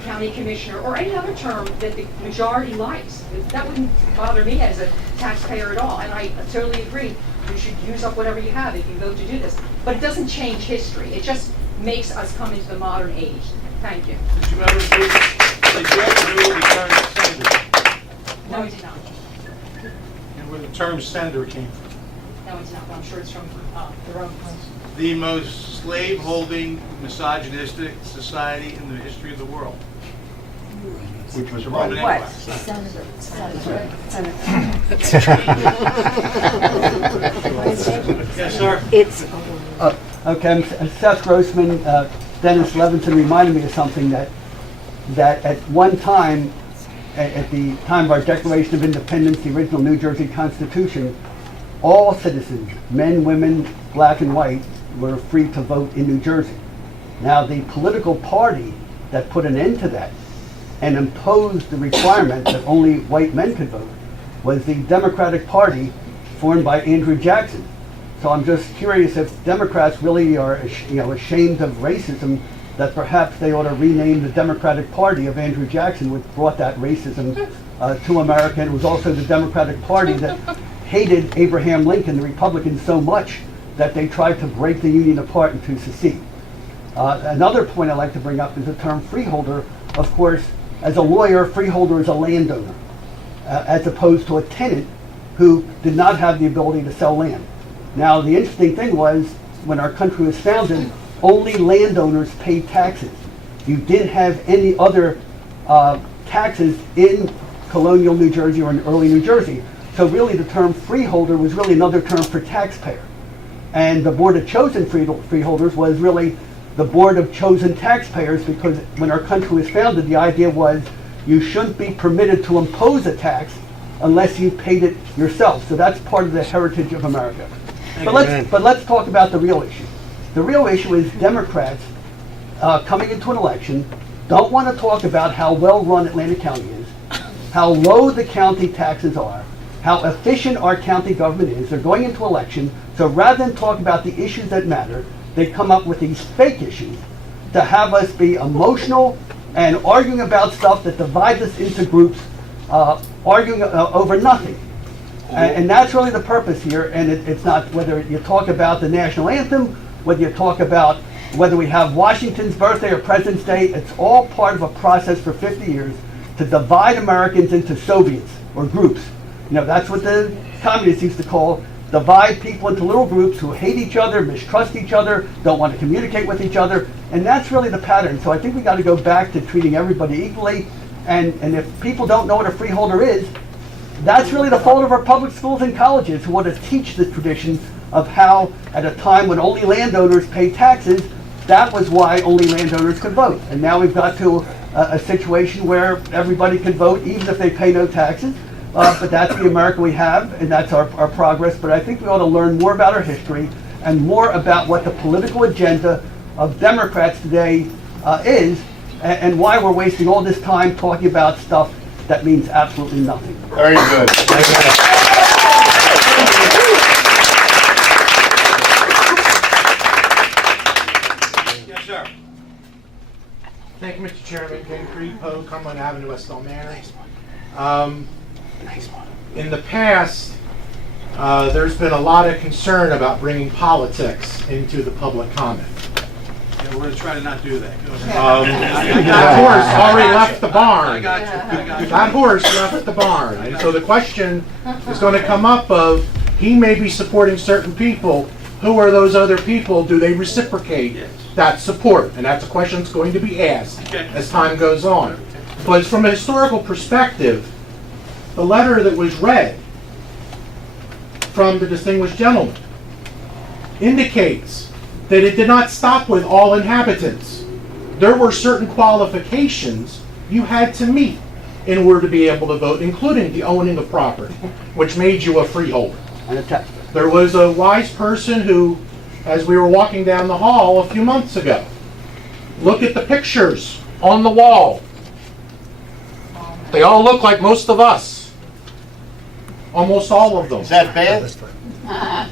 county commissioner or any other term that the majority likes. That wouldn't bother me as a taxpayer at all, and I totally agree. You should use up whatever you have if you vote to do this. But it doesn't change history. It just makes us come into the modern age. Thank you. Mr. Members, did you ever know the term senator? No, I did not. And where the term senator came from? No, I did not, but I'm sure it's from their own place. The most slave-holding, misogynistic society in the history of the world. Which was the Roman Empire. Senator. Yes, sir. It's. Okay, Seth Grossman, Dennis Levinson reminded me of something that at one time, at the time of our Declaration of Independence, the original New Jersey Constitution, all citizens, men, women, black and white, were free to vote in New Jersey. Now, the political party that put an end to that and imposed the requirement that only white men could vote was the Democratic Party formed by Andrew Jackson. So I'm just curious if Democrats really are ashamed of racism, that perhaps they ought to rename the Democratic Party of Andrew Jackson, which brought that racism to America. And it was also the Democratic Party that hated Abraham Lincoln, the Republicans, so much that they tried to break the Union apart and to secede. Another point I'd like to bring up is the term freeholder. Of course, as a lawyer, freeholder is a landowner, as opposed to a tenant who did not have the ability to sell land. Now, the interesting thing was, when our country was founded, only landowners paid taxes. You didn't have any other taxes in colonial New Jersey or in early New Jersey. So really the term freeholder was really another term for taxpayer. And the Board of Chosen Freeholders was really the Board of Chosen Taxpayers, because when our country was founded, the idea was you shouldn't be permitted to impose a tax unless you paid it yourself. So that's part of the heritage of America. But let's talk about the real issue. The real issue is Democrats coming into an election don't want to talk about how well run Atlantic County is, how low the county taxes are, how efficient our county government is. They're going into election, so rather than talk about the issues that matter, they come up with these fake issues to have us be emotional and arguing about stuff that divides us into groups, arguing over nothing. And that's really the purpose here, and it's not whether you talk about the national anthem, whether you talk about whether we have Washington's birthday or President's Day. It's all part of a process for 50 years to divide Americans into Soviets or groups. You know, that's what the communists used to call divide people into little groups who hate each other, mistrust each other, don't want to communicate with each other. And that's really the pattern. So I think we got to go back to treating everybody equally. And if people don't know what a freeholder is, that's really the fault of our public schools and colleges who want to teach the tradition of how, at a time when only landowners pay taxes, that was why only landowners could vote. And now we've got to a situation where everybody can vote even if they pay no taxes. But that's the America we have, and that's our progress. But I think we ought to learn more about our history and more about what the political agenda of Democrats today is, and why we're wasting all this time talking about stuff that means absolutely nothing. Very good. Yes, sir. Thank you, Mr. Chairman. Ken Creed, Poe, Cumberland Avenue, Westall Manor. In the past, there's been a lot of concern about bringing politics into the public comment. Yeah, we're going to try to not do that. Go ahead. That horse already left the barn. I got you. That horse left the barn. And so the question is going to come up of, he may be supporting certain people. Who are those other people? Do they reciprocate that support? And that's a question that's going to be asked as time goes on. But from a historical perspective, the letter that was read from the distinguished gentleman indicates that it did not stop with all inhabitants. There were certain qualifications you had to meet in order to be able to vote, including the owning of property, which made you a freeholder. And a tax. There was a wise person who, as we were walking down the hall a few months ago, look at the pictures on the wall. They all look like most of us. Almost all of them. Is that bad?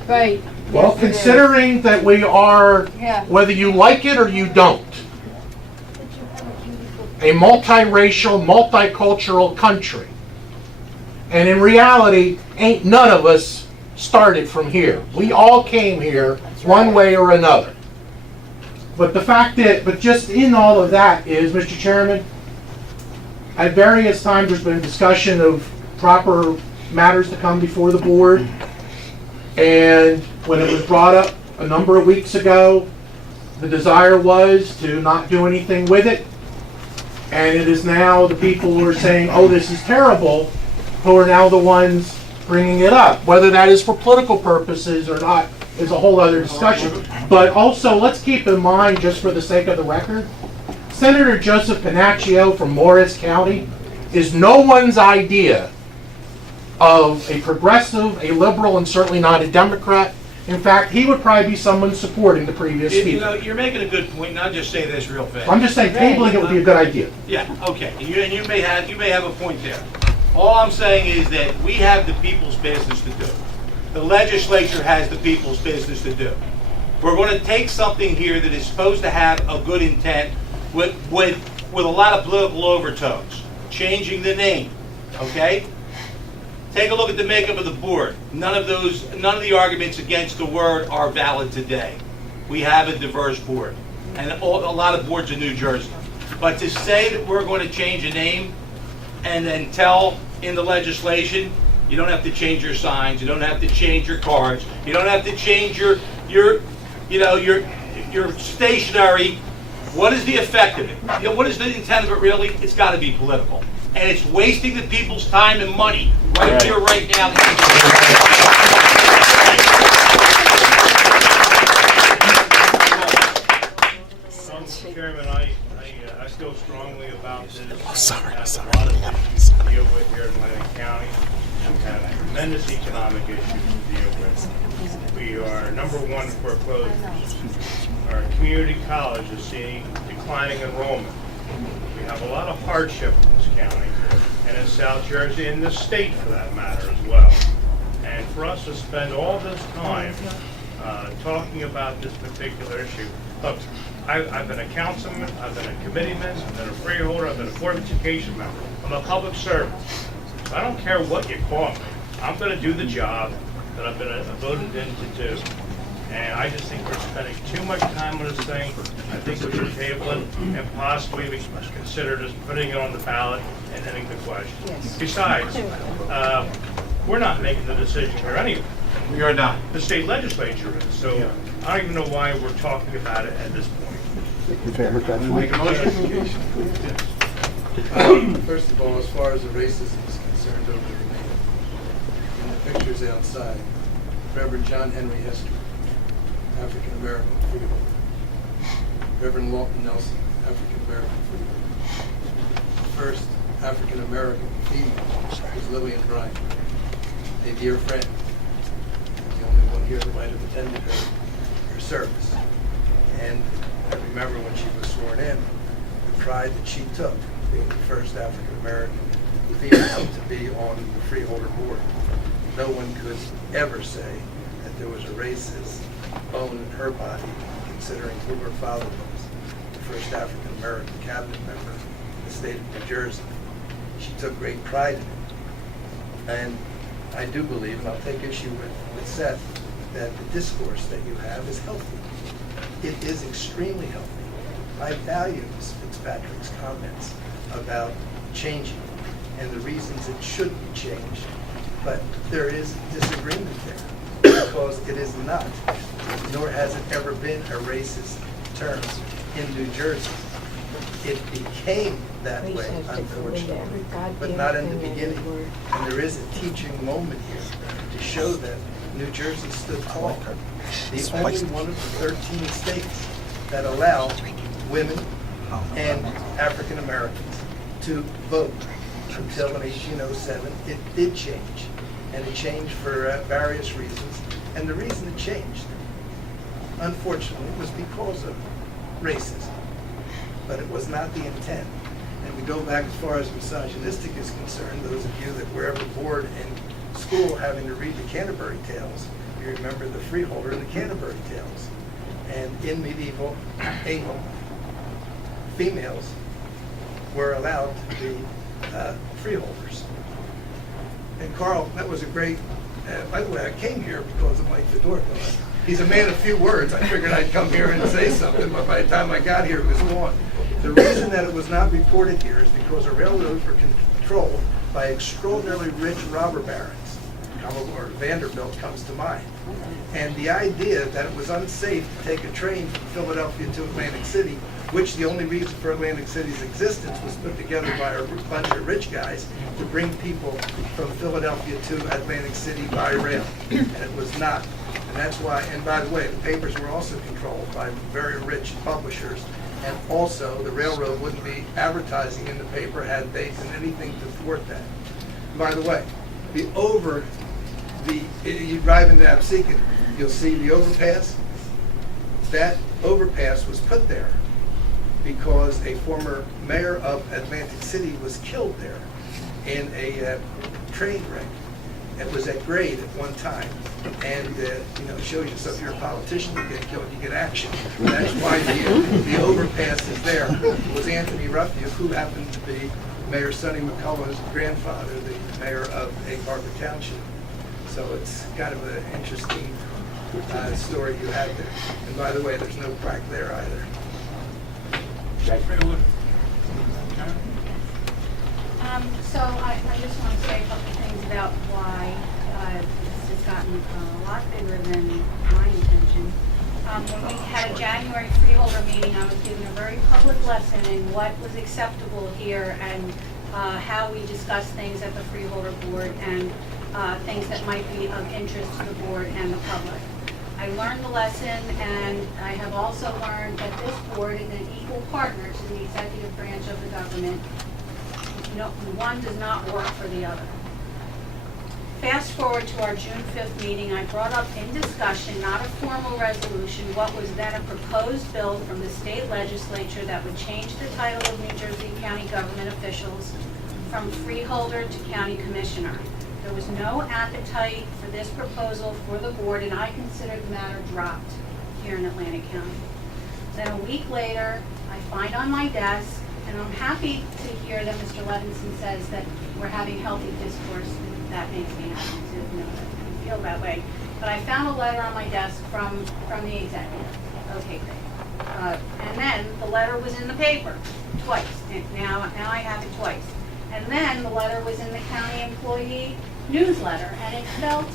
Right. Well, considering that we are, whether you like it or you don't, a multiracial, multicultural country, and in reality, ain't none of us started from here. We all came here one way or another. But the fact that, but just in all of that is, Mr. Chairman, at various times there's been discussion of proper matters to come before the board. And when it was brought up a number of weeks ago, the desire was to not do anything with it. And it is now the people who are saying, oh, this is terrible, who are now the ones bringing it up. Whether that is for political purposes or not is a whole other discussion. But also, let's keep in mind, just for the sake of the record, Senator Joseph Panaccio from Morris County is no one's idea of a progressive, a liberal, and certainly not a Democrat. In fact, he would probably be someone supporting the previous speaker. You know, you're making a good point, and I'll just say this real fast. I'm just saying tabling it would be a good idea. Yeah, okay. And you may have a point there. All I'm saying is that we have the people's business to do. The legislature has the people's business to do. We're going to take something here that is supposed to have a good intent with a lot of political overtones. Changing the name, okay? Take a look at the makeup of the board. None of the arguments against the word are valid today. We have a diverse board, and a lot of boards in New Jersey. But to say that we're going to change a name and then tell in the legislation, you don't have to change your signs, you don't have to change your cards, you don't have to change your stationery. What is the effect of it? You know, what is the intent of it really? It's got to be political. And it's wasting the people's time and money right here, right now. Mr. Chairman, I feel strongly about this. Sorry. A lot of issues to deal with here in Atlantic County. We have tremendous economic issues to deal with. We are number one foreclosures. Our community college is seeing declining enrollment. We have a lot of hardship in this county, and in South Jersey, and the state for that matter as well. And for us to spend all this time talking about this particular issue, look, I've been a councilman, I've been a committeeman, I've been a freeholder, I've been a Board of Education member. I'm a public servant. So I don't care what you call me. I'm going to do the job that I've been voted in to do. And I just think we're spending too much time on this thing. I think we should table it and possibly we should consider just putting it on the ballot and ending the question. Yes. Besides, we're not making the decision here anyway. We are not. The state legislature is. So I don't even know why we're talking about it at this point. In favor, that's one. Make a motion? First of all, as far as the racism is concerned over the name, in the pictures outside, Reverend John Henry Hester, African American freeholder. Reverend Lawton Nelson, African American freeholder. First African American female was Lillian Bryant, a dear friend, the only one here that might have attended her service. And I remember when she was sworn in, the pride that she took, being the first African American female to be on the Freeholder board. No one could ever say that there was a racist bone in her body, considering who her father was, the first African American cabinet member in the state of New Jersey. She took great pride in it. And I do believe, and I'll take issue with Seth, that the discourse that you have is healthy. It is extremely healthy. I value Ms. Fitzpatrick's comments about changing and the reasons it should be changed, but there is disagreement there because it is not, nor has it ever been a racist term in New Jersey. It became that way, unfortunately, but not in the beginning. And there is a teaching moment here to show that New Jersey stood tall. The only one of the 13 states that allow women and African Americans to vote until in 1807. It did change, and it changed for various reasons. And the reason it changed, unfortunately, was because of racism. But it was not the intent. And we go back as far as misogynistic is concerned, those of you that were ever bored in school having to read the Canterbury Tales, you remember the Freeholder and the Canterbury Tales. And in medieval England, females were allowed to be freeholders. And Carl, that was a great, by the way, I came here because of Mike Fedorko. He's a man of few words. I figured I'd come here and say something, but by the time I got here, it was gone. The reason that it was not reported here is because the railroads were controlled by extraordinarily rich robber barons. Commodore Vanderbilt comes to mind. And the idea that it was unsafe to take a train from Philadelphia to Atlantic City, which the only reason for Atlantic City's existence was put together by a bunch of rich guys to bring people from Philadelphia to Atlantic City by rail. And it was not. And that's why, and by the way, the papers were also controlled by very rich publishers. And also, the railroad wouldn't be advertising in the paper had they done anything to thwart that. And by the way, you drive into Absecon, you'll see the overpass. That overpass was put there because a former mayor of Atlantic City was killed there in a train wreck. It was at grade at one time, and it shows you, so if you're a politician, you get killed, you get action. That's why the overpass is there. It was Anthony Ruffey, who happened to be Mayor Sonny McCullough's grandfather, the mayor of Egg Harbor Township. So it's kind of an interesting story you had there. And by the way, there's no crack there either. So I just want to say a couple things about why this has gotten a lot bigger than my intention. When we had a January Freeholder meeting, I was given a very public lesson in what was acceptable here and how we discuss things at the Freeholder board and things that might be of interest to the board and the public. I learned the lesson, and I have also learned that this board is an equal partner to the executive branch of the government. One does not work for the other. Fast forward to our June 5th meeting, I brought up in discussion, not a formal resolution, what was then a proposed bill from the state legislature that would change the title of New Jersey County government officials from freeholder to county commissioner. There was no appetite for this proposal for the board, and I considered the matter dropped here in Atlantic County. Then a week later, I find on my desk, and I'm happy to hear that Mr. Levinson says that we're having healthy discourse, and that makes me happy to know that I feel that way. But I found a letter on my desk from the executive. Okay, great. And then the letter was in the paper twice. And now I have it twice. And then the letter was in the county employee newsletter, and it felt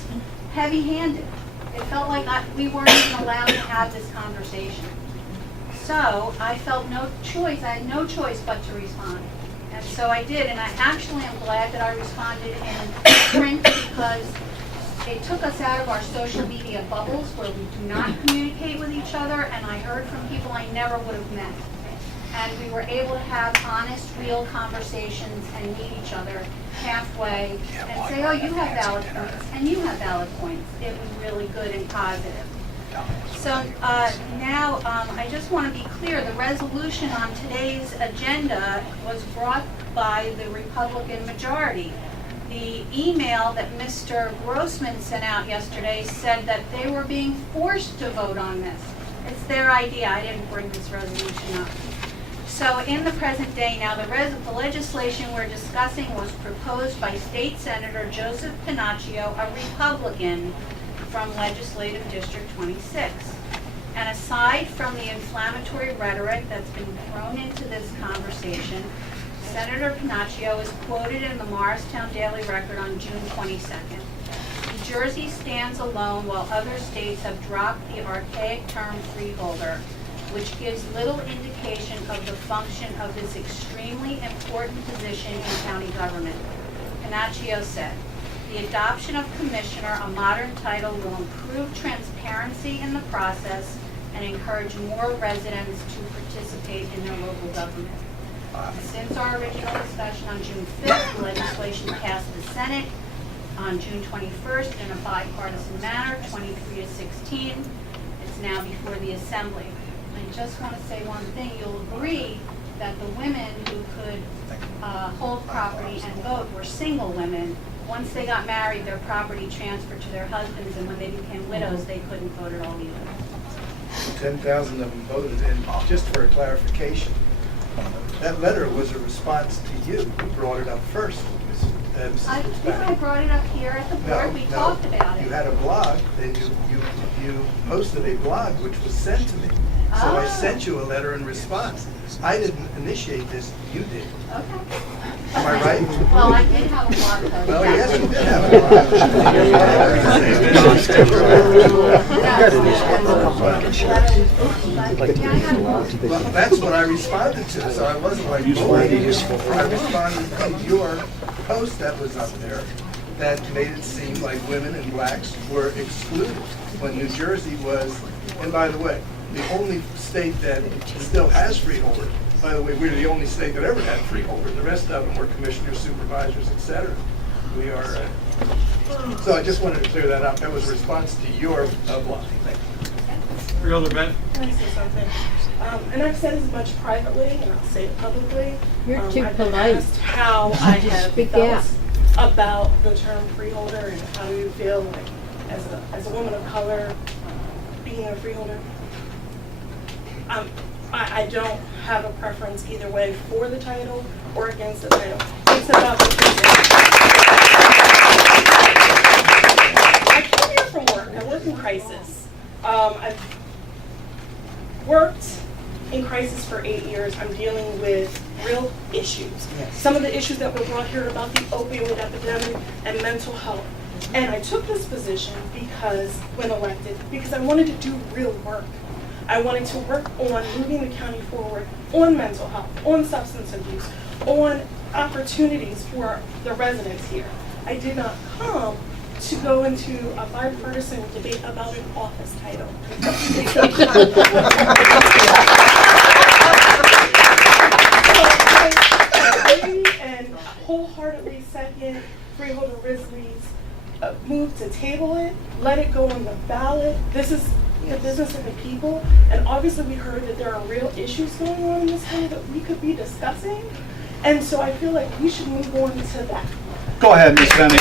heavy-handed. It felt like we weren't even allowed to have this conversation. So I felt no choice, I had no choice but to respond. And so I did, and I actually am glad that I responded in print because it took us out of our social media bubbles where we do not communicate with each other, and I heard from people I never would have met. And we were able to have honest, real conversations and meet each other halfway and say, oh, you have valid points, and you have valid points. It was really good and positive. So now I just want to be clear, the resolution on today's agenda was brought by the Republican majority. The email that Mr. Grossman sent out yesterday said that they were being forced to vote on this. It's their idea. I didn't bring this resolution up. So in the present day now, the legislation we're discussing was proposed by State Senator Joseph Pinacchio, a Republican from Legislative District 26. And aside from the inflammatory rhetoric that's been thrown into this conversation, Senator Pinacchio is quoted in the Morristown Daily Record on June 22nd. New Jersey stands alone while other states have dropped the archaic term freeholder, which gives little indication of the function of this extremely important position in county government. Pinacchio said, the adoption of commissioner, a modern title, will improve transparency in the process and encourage more residents to participate in their local government. Since our original discussion on June 5th, legislation passed the Senate on June 21st in a bipartisan manner, 23-16. It's now before the Assembly. I just want to say one thing. You'll agree that the women who could hold property and vote were single women. Once they got married, their property transferred to their husbands, and when they became widows, they couldn't vote at all either. 10,000 of them voted, and just for a clarification, that letter was a response to you. You brought it up first. I brought it up here at the board. We talked about it. You had a blog, and you posted a blog which was sent to me. So I sent you a letter in response. I didn't initiate this, you did. Okay. Am I right? Well, I did have a blog post. Well, yes, you did have a blog. Well, that's what I responded to, so I wasn't like, I responded to your post that was up there that made it seem like women and blacks were excluded when New Jersey was, and by the way, the only state that still has freeholders. By the way, we're the only state that ever had freeholders. The rest of them were commissioners, supervisors, etc. We are. So I just wanted to clear that up. That was a response to your blog. Thank you. Freeholder Ben. Can I say something? And I've said as much privately, and I'll say it publicly. You're too I've been polite. asked how I have felt about the term freeholder, and how do you feel like as a woman of color being a freeholder. I don't have a preference either way for the title or against the title. It's about the people. I come here from work. I work in crisis. I've worked in crisis for 8 years. I'm dealing with real issues. Some of the issues that were brought here about the opioid epidemic and mental health. And I took this position when elected, because I wanted to do real work. I wanted to work on moving the county forward on mental health, on substance abuse, on opportunities for the residents here. I did not come to go into a bipartisan debate about an office title. And wholeheartedly second Freeholder Risley's move to table it, let it go on the ballot. This is the business of the people, and obviously we heard that there are real issues going on in this county that we could be discussing, and so I feel like we should move on to that. Go ahead, Ms. Bennett.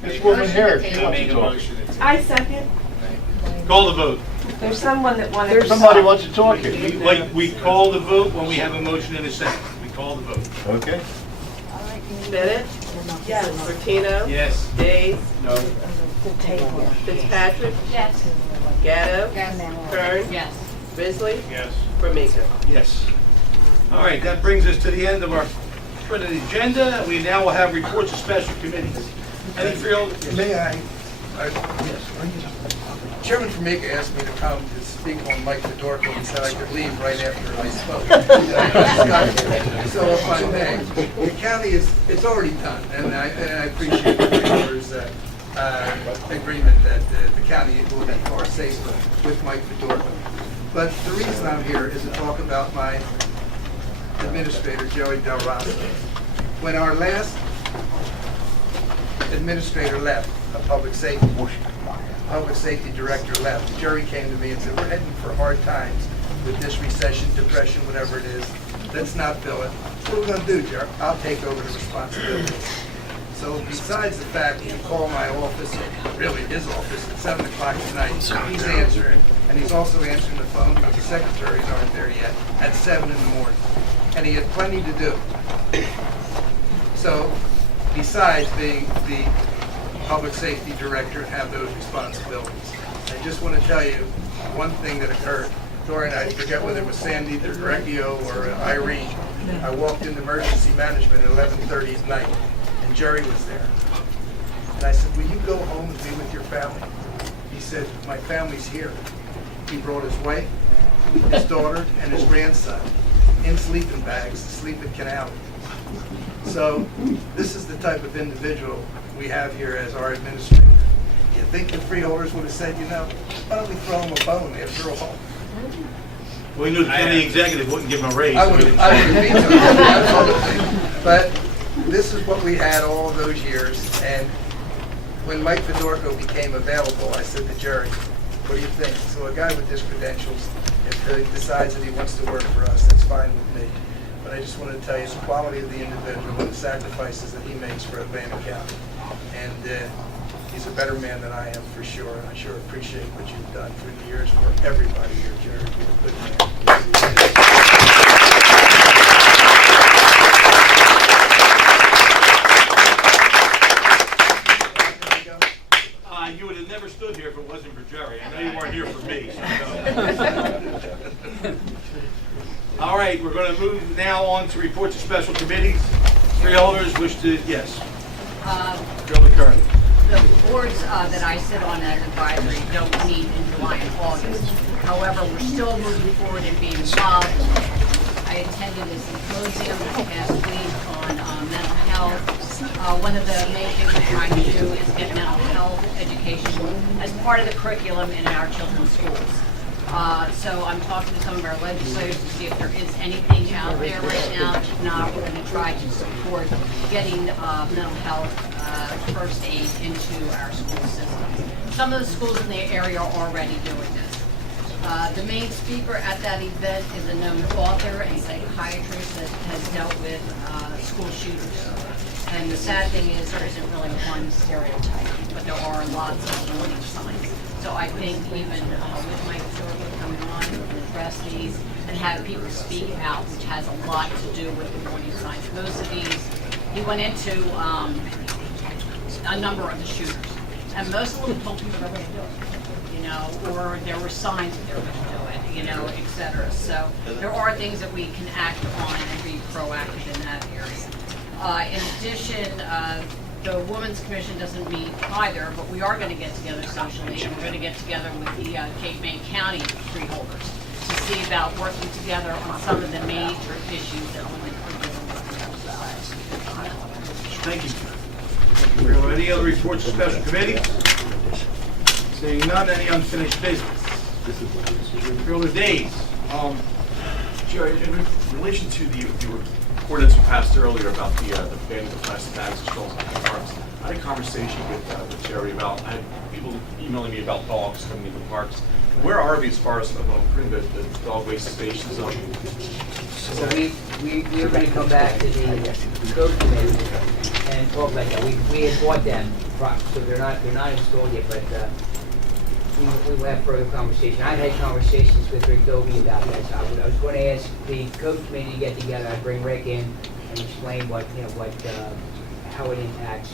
This woman here, she wants to talk. I second. Call the vote. There's someone that wanted to Somebody wants to talk here. We call the vote when we have a motion and a second. We call the vote. Okay. Bennett? Yes. Martino? Yes. Days? No. Fitzpatrick? Yes. Gatto? Yes. Kern? Yes. Risley? Yes. Formica? Yes. All right, that brings us to the end of our printed agenda. We now will have reports of special committees. Any freeholder? May I Chairman Formica asked me to come to speak on Mike Fedorko and said I could leave right after I spoke. So if I may, the county it's already done, and I appreciate the Freeholders' agreement that the county will be far safer with Mike Fedorko. But the reason I'm here is to talk about my administrator, Joey Del Rosso. When our last administrator left, a public safety director left, Jerry came to me and said, we're heading for hard times with this recession, depression, whatever it is. Let's not fill it. What are we going to do, Jerry? I'll take over the responsibility. So besides the fact that you call my office, really his office, at 7 o'clock at night, he's answering, and he's also answering the phone because the secretaries aren't there yet, at 7 in the morning. And he had plenty to do. So besides being the public safety director and have those responsibilities, I just want to tell you one thing that occurred. Dora and I forget whether it was Sandy, the Directio, or Irene. I walked into emergency management at 11:30 at night, and Jerry was there. And I said, will you go home and be with your family? He said, my family's here. He brought his wife, his daughter, and his grandson in sleeping bags to sleep at Canal. So this is the type of individual we have here as our administrator. You think the freeholders would have said, why don't we throw him a bone after all? We knew the county executive wouldn't give him a raise. I would have vetoed it. But this is what we had all those years. And when Mike Fedorko became available, I said to Jerry, what do you think? So a guy with his credentials, if he decides that he wants to work for us, that's fine with me. But I just want to tell you the quality of the individual and the sacrifices that he makes for Atlantic County. And he's a better man than I am for sure. And I sure appreciate what you've done through the years for everybody here, Jerry. You're a good man. You would have never stood here if it wasn't for Jerry. I know you weren't here for me. So all right, we're going to move now on to reports of special committees. Freeholders wish to, yes. Joe McCurry. The boards that I sit on as advisory don't meet in July and August. However, we're still moving forward and being involved. I attended a symposium this past week on mental health. One of the main things we're trying to do is get mental health education as part of the curriculum in our children's schools. So I'm talking to some of our legislators to see if there is anything out there right now. If not, we're going to try to support getting mental health first aid into our school system. Some of the schools in the area are already doing this. The main speaker at that event is a known author and psychiatrist that has dealt with school shooters. And the sad thing is there isn't really one stereotype, but there are lots of warning signs. So I think even with Mike Fedorko coming on to address these and have people speak out, which has a lot to do with the warning signs. Most of these, he went into a number of the shooters, and most of them told people they were going to do it. Or there were signs that they were going to do it, et cetera. So there are things that we can act on and be proactive in that area. In addition, the Women's Commission doesn't meet either, but we are going to get together socially, and we're going to get together with the Cape May County freeholders to see about working together on some of the major issues that women are dealing with in our society. Thank you. Any other reports of special committee? Seeing none, any unfinished business? Freeholder days. Jerry, in relation to the ordinance we passed earlier about the banning of plastic bags and straws in parks, I had a conversation with Jerry about, I had people emailing me about dogs coming into parks. Where are we as far as putting the dog waste stations up? So we're going to come back to the code committee and talk about that. We had bought them, so they're not installed yet, but we will have further conversation. I've had conversations with Rick Dobie about that. So I was going to ask the code committee to get together. I'd bring Rick in and explain how it impacts.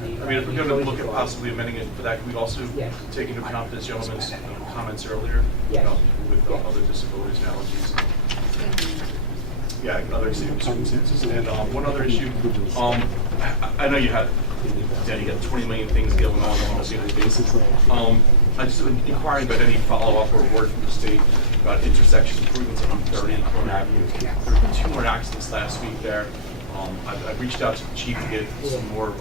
I mean, if we're going to look at possibly amending it for that, can we also take into account this gentleman's comments earlier about people with other disabilities and allergies? Yeah, other extreme circumstances. And one other issue, I know you had Daddy got 20 million things going on almost daily basis. I just inquiring about any follow-up or word from the state about intersection improvements on 30 and Corn Avenue. There have been 2 more accidents last week there. I reached out to the chief to get some more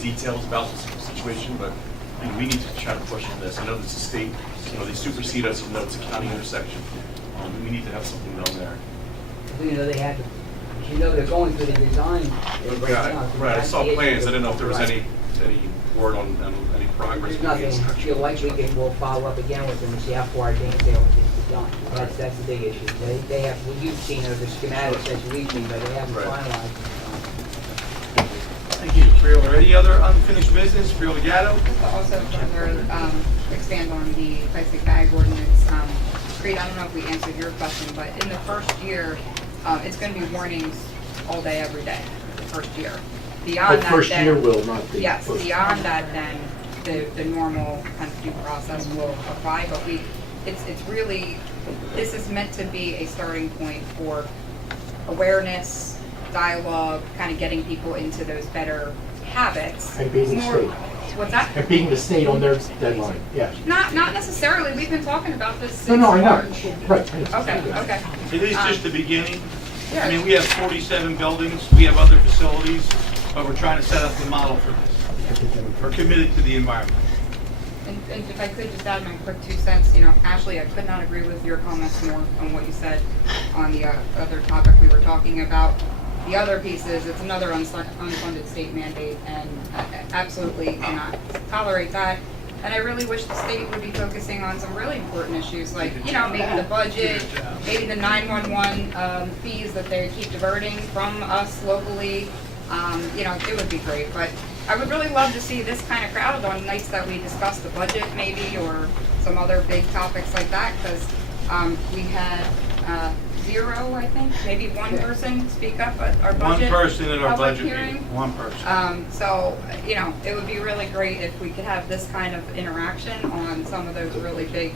details about the situation, but we need to try to push on this. I know this is state, they supersede us, even though it's a county intersection. We need to have something done there. They had to, they're going through the design. Right, I saw plans. I didn't know if there was any word on any progress. There's nothing. Feel like we'll follow up again with them and see how far advanced they are with this design. That's the big issue. They have, well, you've seen the schematics that's reaching, but they haven't finalized. Thank you, Freeholder. Any other unfinished business? Freeholder Gatto? Also further expand on the plastic bag ordinance. Creed, I don't know if we answered your question, but in the first year, it's going to be warnings all day, every day, the first year. Beyond that, first then, year will not be. Yes, beyond that, then the normal kind of due process will apply. But it's really, this is meant to be a starting point for awareness, dialogue, kind of getting people into those better habits. And being the state. What's that? And being the state on their deadline, yes. Not necessarily. We've been talking about this since No, I know. March. Right. Okay. It is just the beginning. I mean, we have 47 buildings, we have other facilities, but we're trying to set up the model for this. We're committed to the environment. And if I could just add my quick 2 cents, Ashley, I could not agree with your comments more on what you said on the other topic we were talking about. The other piece is it's another unfunded state mandate, and I absolutely cannot tolerate that. And I really wish the state would be focusing on some really important issues like, maybe the budget, maybe the 911 fees that they keep diverting from us locally. It would be great. But I would really love to see this kind of crowd on nights that we discuss the budget maybe, or some other big topics like that, because we had 0, I think, maybe 1 person speak up at our budget. 1 person at our public budget hearing. meeting. 1 person. So, it would be really great if we could have this kind of interaction on some of those really big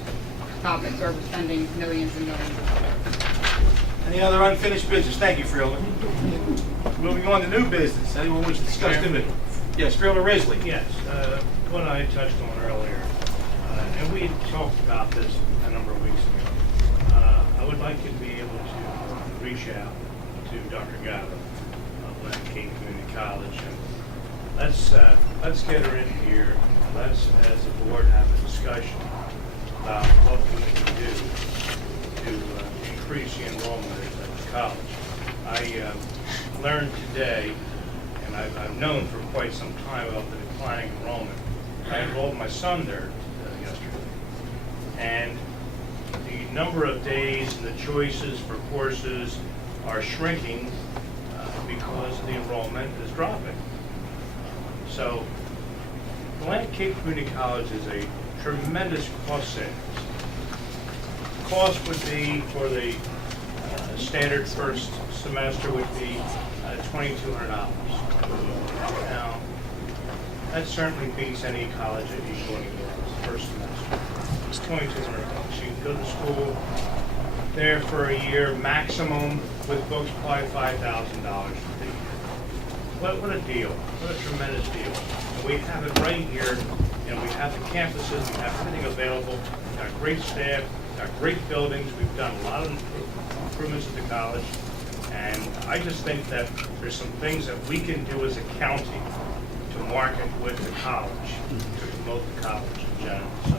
topics where we're spending millions and millions of dollars. Any other unfinished business? Thank you, Freeholder. Moving on to new business. Anyone wish to discuss new business? Yes, Freeholder Risley. Yes, what I touched on earlier, and we talked about this a number of weeks ago. I would like to be able to reach out to Dr. Gatto of Atlantic Cape Community College, and let's get her in here. Let's, as a board, have a discussion about what we can do to increase the enrollment at the college. I learned today, and I've known for quite some time about the declining enrollment. I enrolled my son there yesterday, and the number of days and the choices for courses are shrinking because the enrollment is dropping. So Atlantic Cape Community College is a tremendous cost savings. The cost would be for the standard first semester would be $2,200. Now, that certainly beats any college that you go anywhere else, first semester. It's $2,200. You can go to school there for a year, maximum with books, probably $5,000 for the year. What a deal. What a tremendous deal. And we have it right here. We have the campuses, we have everything available. We've got great staff, we've got great buildings. We've done a lot of improvements at the college. And I just think that there's some things that we can do as a county to market with the college, to promote the college in general. So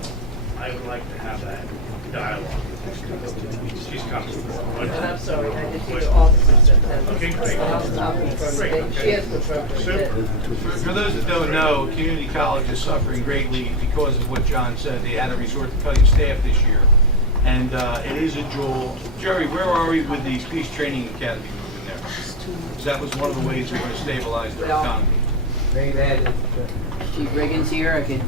I would like to have that dialogue. She's coming. And I'm sorry, I did see the officers that. Okay, great. Great. She has the For those that don't know, community college is suffering greatly because of what John said. They had to resort to cutting staff this year. And it is a jewel. Jerry, where are we with the Police Training Academy moving there? Because that was one of the ways we're going to stabilize their economy. Very bad. Chief Riggins here. I can,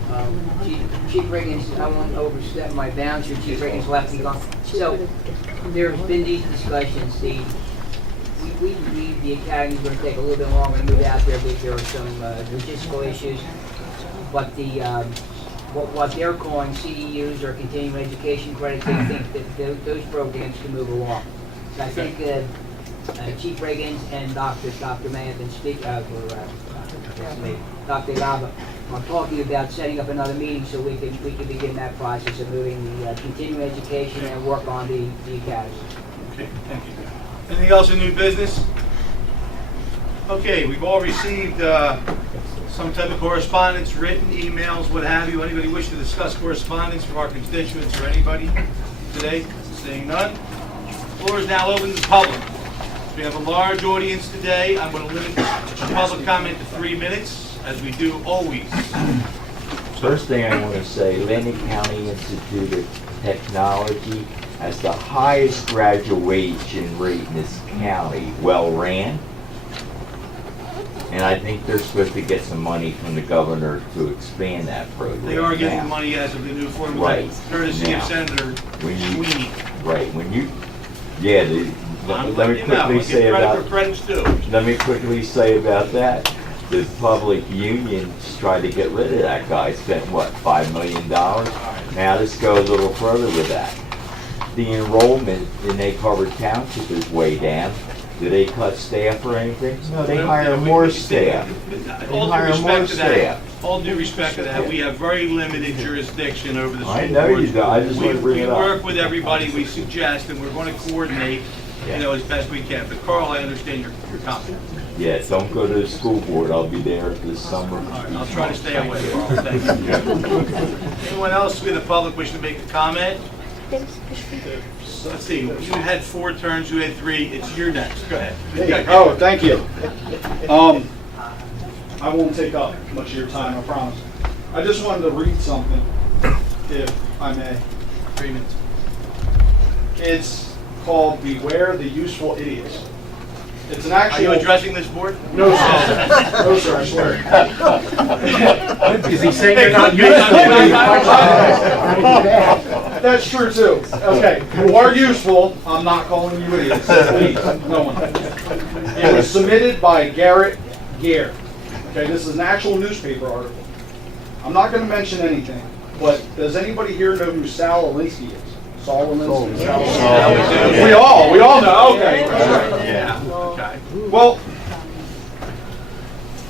Chief Riggins, I won't overstep my bounds here. Chief Riggins left me alone. So there's been these discussions. We believe the academy's going to take a little bit longer to move out there because there are some logistical issues. But the what they're calling CEUs or continuing education credits, they think that those programs can move along. So I think Chief Riggins and Dr. Manathan Dr. Lava are talking about setting up another meeting so we can begin that process of moving the continuing education and work on the academy. Okay, thank you. Anything else in new business? Okay, we've all received some type of correspondence, written emails, what have you. Anybody wish to discuss correspondence from our constituents or anybody today? Seeing none. The floor is now open to the public. We have a large audience today. I'm going to limit the public comment to 3 minutes, as we do always. First thing I want to say, Landing County Institute of Technology has the highest graduation rate in this county, well ran. And I think they're supposed to get some money from the governor to expand that program. They are getting now. money as of the new formula, Right. courtesy Now, of Senator Sweeney. Right, when you, yeah, I'm let me letting you know. quickly I'll say give credit about, where credit's due. let me quickly say about that. The public unions tried to get rid of that guy, spent what, $5 million? Now let's go a little further with that. The enrollment in Egg Harbor Township is way down. Do they cut staff or anything? No, they hire more staff. All due respect to that, all due respect to that, we have very limited jurisdiction over the school I know boards. you do. I just want to bring it up. We work with everybody, we suggest, and we're going to coordinate, as best we can. But Carl, I understand your comment. Yeah, don't go to the school board. I'll be there this summer. All right, I'll try to stay away, Carl. Thank you. Anyone else in the public wish to make a comment? Let's see, you had 4 turns, you had 3, it's your next, go ahead. Oh, thank you. I won't take up much of your time, I promise. I just wanted to read something, if I may. 3 minutes. It's called Beware the Useful Idiots. It's an actual... Are you addressing this board? No, sir. No, sir, I swear. Is he saying you're not useful? That's true, too. Okay, you are useful. I'm not calling you idiots. Please, no one. It was submitted by Garrett Gare. Okay, this is an actual newspaper article. I'm not going to mention anything, but does anybody here know who Sal Alinsky is? Saul Alinsky? We all know. Okay. Yeah, okay. Well,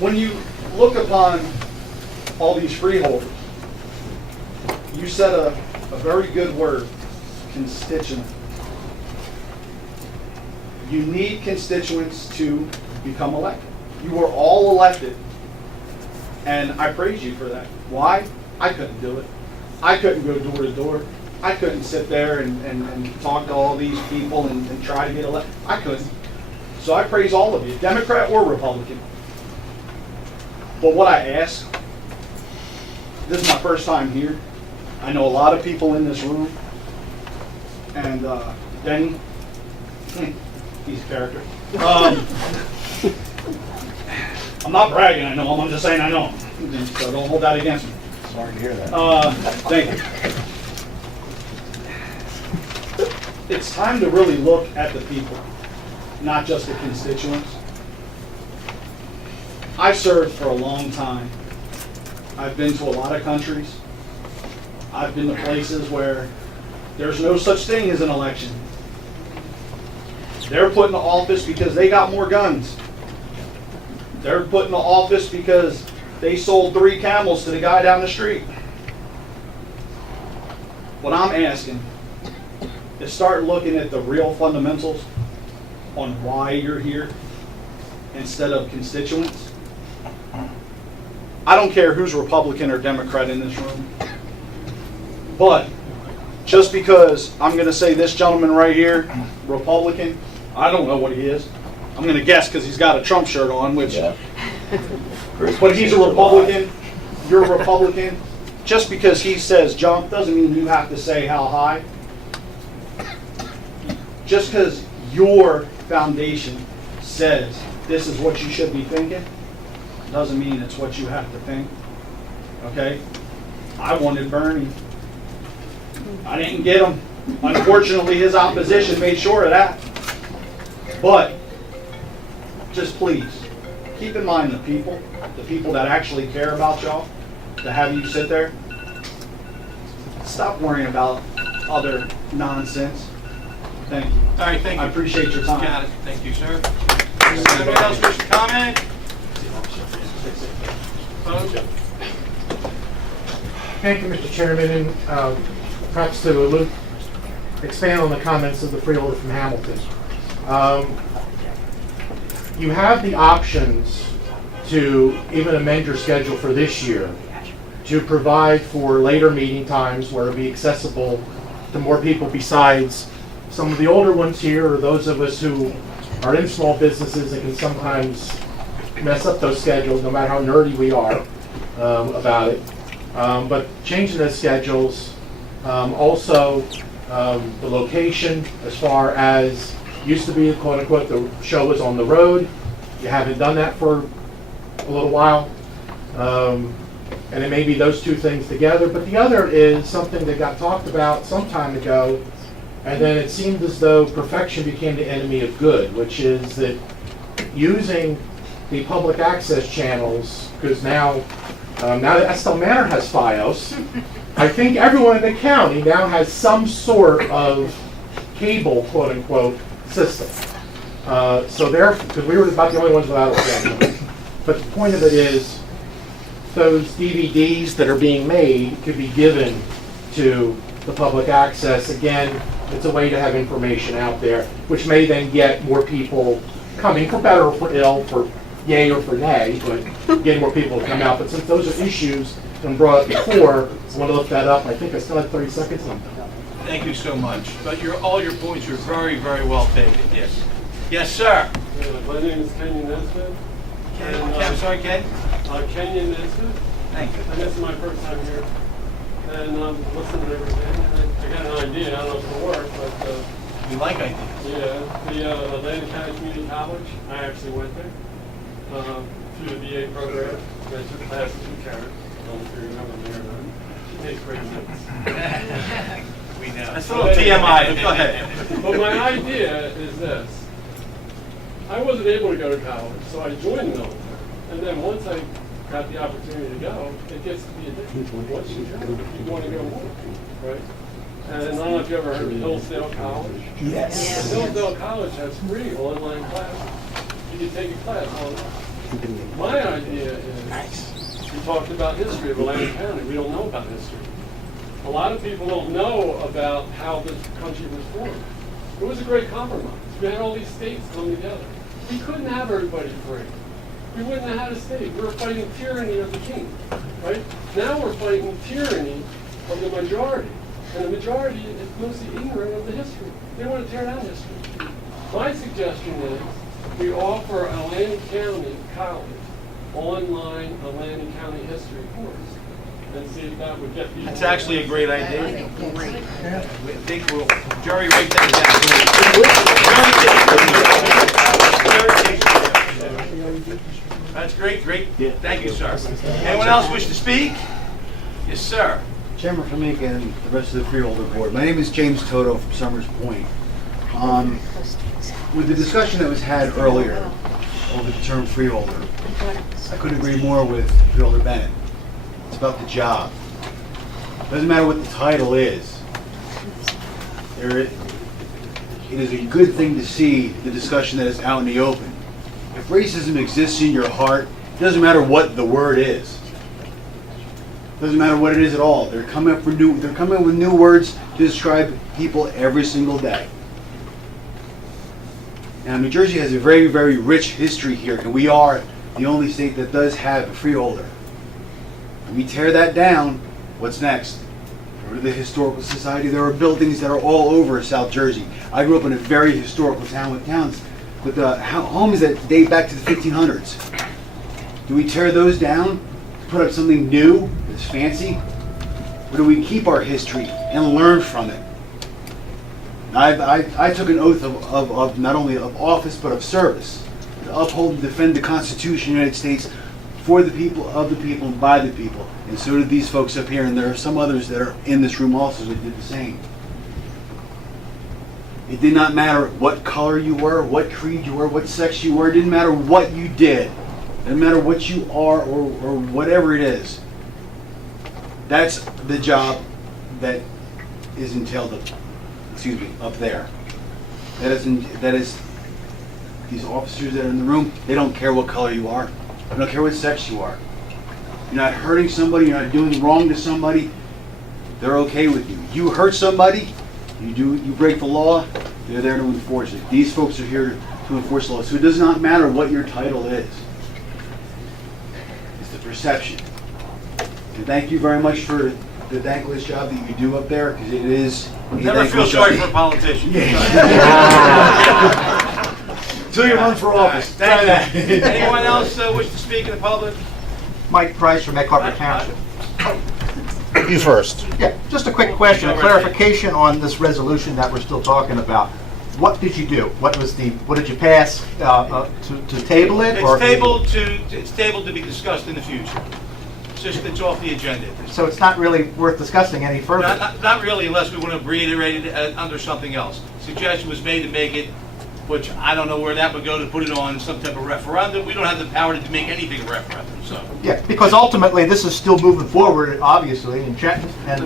when you look upon all these freeholders, you said a very good word, constituent. You need constituents to become elected. You were all elected, and I praise you for that. Why? I couldn't do it. I couldn't go door to door. I couldn't sit there and talk to all these people and try to get elected. I couldn't. So I praise all of you, Democrat or Republican. But what I ask, this is my first time here. I know a lot of people in this room. And Denny, he's a character. I'm not bragging, I know him, I'm just saying I know him. So don't hold that against me. Sorry to hear that. Thank you. It's time to really look at the people, not just the constituents. I've served for a long time. I've been to a lot of countries. I've been to places where there's no such thing as an election. They're put into office because they got more guns. They're put into office because they sold 3 camels to the guy down the street. What I'm asking is start looking at the real fundamentals on why you're here instead of constituents. I don't care who's Republican or Democrat in this room, but just because I'm going to say this gentleman right here, Republican, I don't know what he is. I'm going to guess because he's got a Trump shirt on, which, but he's a Republican, you're a Republican. Just because he says jump doesn't mean you have to say how high. Just because your foundation says this is what you should be thinking, doesn't mean it's what you have to think. Okay? I wanted Bernie. I didn't get him. Unfortunately, his opposition made sure of that. But just please, keep in mind the people that actually care about y'all, to have you sit there. Stop worrying about other nonsense. Thank you. All right, thank you. I appreciate your time. Got it. Thank you, sir. Anyone else wish to comment? Opposed? Thank you, Mr. Chairman, and perhaps to expand on the comments of the freeholder from Hamilton. You have the options to even amend your schedule for this year to provide for later meeting times where it'll be accessible to more people besides some of the older ones here or those of us who are in small businesses and can sometimes mess up those schedules no matter how nerdy we are about it. But changing those schedules, also the location as far as used to be, quote unquote, the show was on the road. You haven't done that for a little while. And it may be those two things together. But the other is something that got talked about some time ago, and then it seemed as though perfection became the enemy of good, which is that using the public access channels, because now that Estelle Manor has FiOS, I think everyone in the county now has some sort of cable, quote unquote, system. So there, because we were about the only ones without it. But the point of it is, those DVDs that are being made could be given to the public access. Again, it's a way to have information out there, which may then get more people coming, for better or for ill, for yay or for nay, but getting more people to come out. But since those are issues and brought up before, I want to look that up. I think I still have 30 seconds. Thank you so much. But all your points are very, very well taken. Yes. Yes, sir. My name is Kenyon Nesbitt. I'm sorry, Ken? Kenyon Nesbitt. Thank you. And this is my first time here. And listening to everything. I got an idea. I don't know if it'll work, but... you like ideas? Yeah. The Atlantic County Community College, I actually went there through the BA program. I took classes with Karen. I don't know if you remember me or not. She takes great notes. We know. That's a little TMI, but go ahead. But my idea is this. I wasn't able to go to college, so I joined the military. And then once I got the opportunity to go, it gets to be addictive. Once you go, you want to go more, right? And I don't know if you ever heard of Hillsdale College. Yes. Hillsdale College has free online classes. You can take a class online. My idea is, we talked about history of Atlantic County. We don't know about history. A lot of people don't know about how this country was formed. It was a great compromise. We had all these states come together. We couldn't have everybody free. We wouldn't have had a state. We were fighting tyranny of the king, right? Now we're fighting tyranny of the majority. And the majority is mostly ignorant of the history. They want to tear down history. My suggestion is we offer Atlantic County College online Atlantic County history course and see if that would get people. That's actually a great idea. I think we'll, Jerry, write that down. That's great. Thank you, sir. Anyone else wish to speak? Yes, sir. Chairman Famika and the rest of the Freeholder Board. My name is James Toto from Summers Point. With the discussion that was had earlier over the term freeholder, I couldn't agree more with Freeholder Bennett. It's about the job. It doesn't matter what the title is. It is a good thing to see the discussion that is out in the open. If racism exists in your heart, it doesn't matter what the word is. It doesn't matter what it is at all. They're coming up with new words to describe people every single day. Now, New Jersey has a very, very rich history here, and we are the only state that does have a freeholder. When we tear that down, what's next? Go to the Historical Society. There are buildings that are all over South Jersey. I grew up in a very historical town with homes that date back to the 1500s. Do we tear those down, put up something new that's fancy? Or do we keep our history and learn from it? I took an oath of not only of office but of service to uphold and defend the Constitution of the United States for the people, of the people, and by the people. And so did these folks up here, and there are some others that are in this room also that did the same. It did not matter what color you were, what creed you were, what sex you were. It didn't matter what you did. It didn't matter what you are or whatever it is. That's the job that is entailed up there. that is these officers that are in the room, they don't care what color you are. They don't care what sex you are. You're not hurting somebody, you're not doing wrong to somebody. They're okay with you. You hurt somebody, you break the law, they're there to enforce it. These folks are here to enforce the law. So it does not matter what your title is. It's the perception. And thank you very much for the thankless job that you do up there, because it is a Never feel thankless sorry job. for a politician. Until you run for office. Thank you. Anyone else wish to speak in the public? Mike Price from Egg Harbor Township. You first. Yeah, just a quick question, a clarification on this resolution that we're still talking about. What did you do? What did you pass to table it? It's tabled to be discussed in the future. It's off the agenda. So it's not really worth discussing any further? Not really, unless we want to reiterate it under something else. Suggestion was made to make it, which I don't know where that would go, to put it on some type of referendum. We don't have the power to make anything a referendum, so. Yeah, because ultimately this is still moving forward, obviously, and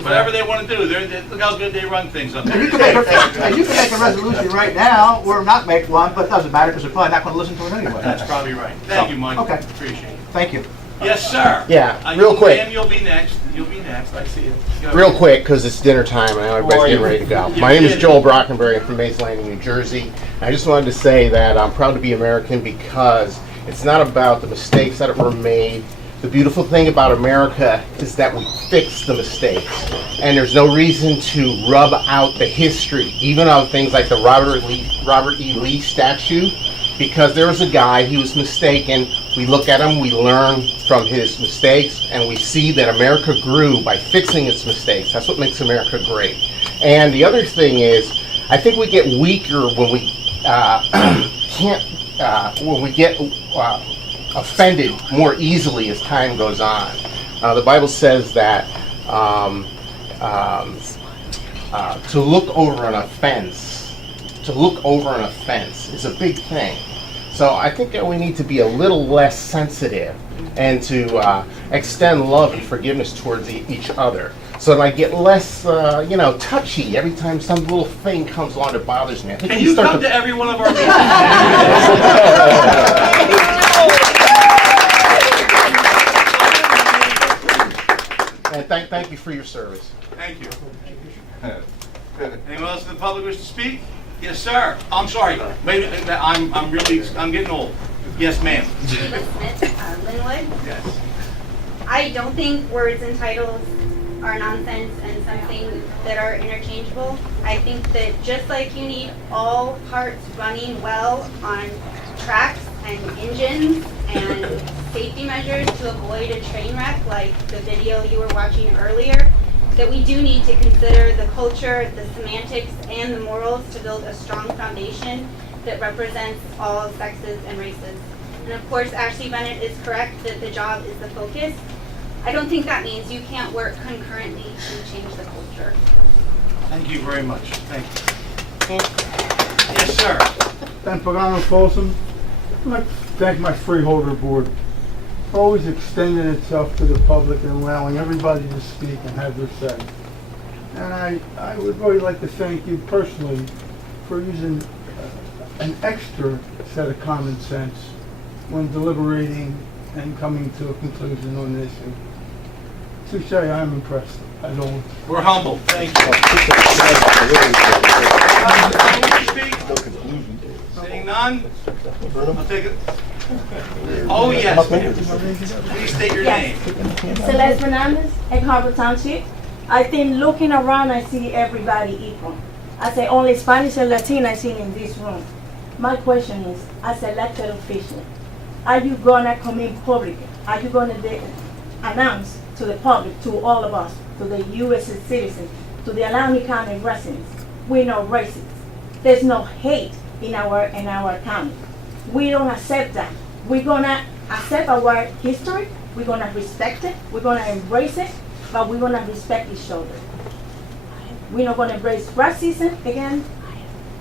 Whatever they want to do, look how good they run things up there. and you can make a resolution right now, or not make one, but it doesn't matter because they're probably not going to listen to it anyway. That's probably right. Thank you, Mike. Okay. Appreciate it. Thank you. Yes, sir. Yeah, real quick. Ma'am, you'll be next. You'll be next. I see you. Go Real ahead. quick, because it's dinner time and everybody's getting ready to go. My name is Joel Brockenberry. I'm from Mays Landing, New Jersey. I just wanted to say that I'm proud to be American because it's not about the mistakes that were made. The beautiful thing about America is that we fix the mistakes. And there's no reason to rub out the history, even of things like the Robert E. Lee statue, because there was a guy, he was mistaken. We look at him, we learn from his mistakes, and we see that America grew by fixing its mistakes. That's what makes America great. And the other thing is, I think we get weaker when we when we get offended more easily as time goes on. The Bible says that to look over an offense is a big thing. So I think that we need to be a little less sensitive and to extend love and forgiveness towards each other. So that I get less, touchy every time some little thing comes along that bothers me. I think Can we you start come to every one of our meetings? And thank you for your service. Thank you. Anyone else in the public wish to speak? Yes, sir. I'm sorry. Wait a minute. I'm getting old. Yes, ma'am. Sheila Smith, Linwood. Yes. I don't think words and titles are nonsense and something that are interchangeable. I think that just like you need all parts running well on tracks and engines and safety measures to avoid a train wreck like the video you were watching earlier, that we do need to consider the culture, the semantics, and the morals to build a strong foundation that represents all sexes and races. And of course, Ashley Bennett is correct that the job is the focus. I don't think that means you can't work concurrently to change the culture. Thank you very much. Thank you. Yes, sir. Ben Pagano Folsom. I'd like to thank my Freeholder Board for always extending itself to the public and allowing everybody to speak and have their say. And I would really like to thank you personally for using an extra set of common sense when deliberating and coming to a conclusion on this issue. Touche, I'm impressed, as always. We're humble. Thank you. Seeing none, I'll take it. Oh, yes, ma'am. Please state your name. Celeste Fernandez, Egg Harbor Township. I think looking around, I see everybody equal. I say only Spanish and Latina I see in this room. My question is, as elected official, are you gonna come in public? Are you gonna announce to the public, to all of us, to the U.S. citizens, to the Alani County residents, we're not racist. There's no hate in our county. We don't accept that. We're gonna accept our history. We're gonna respect it. We're gonna embrace it, but we're gonna respect each other. We're not gonna embrace racism again,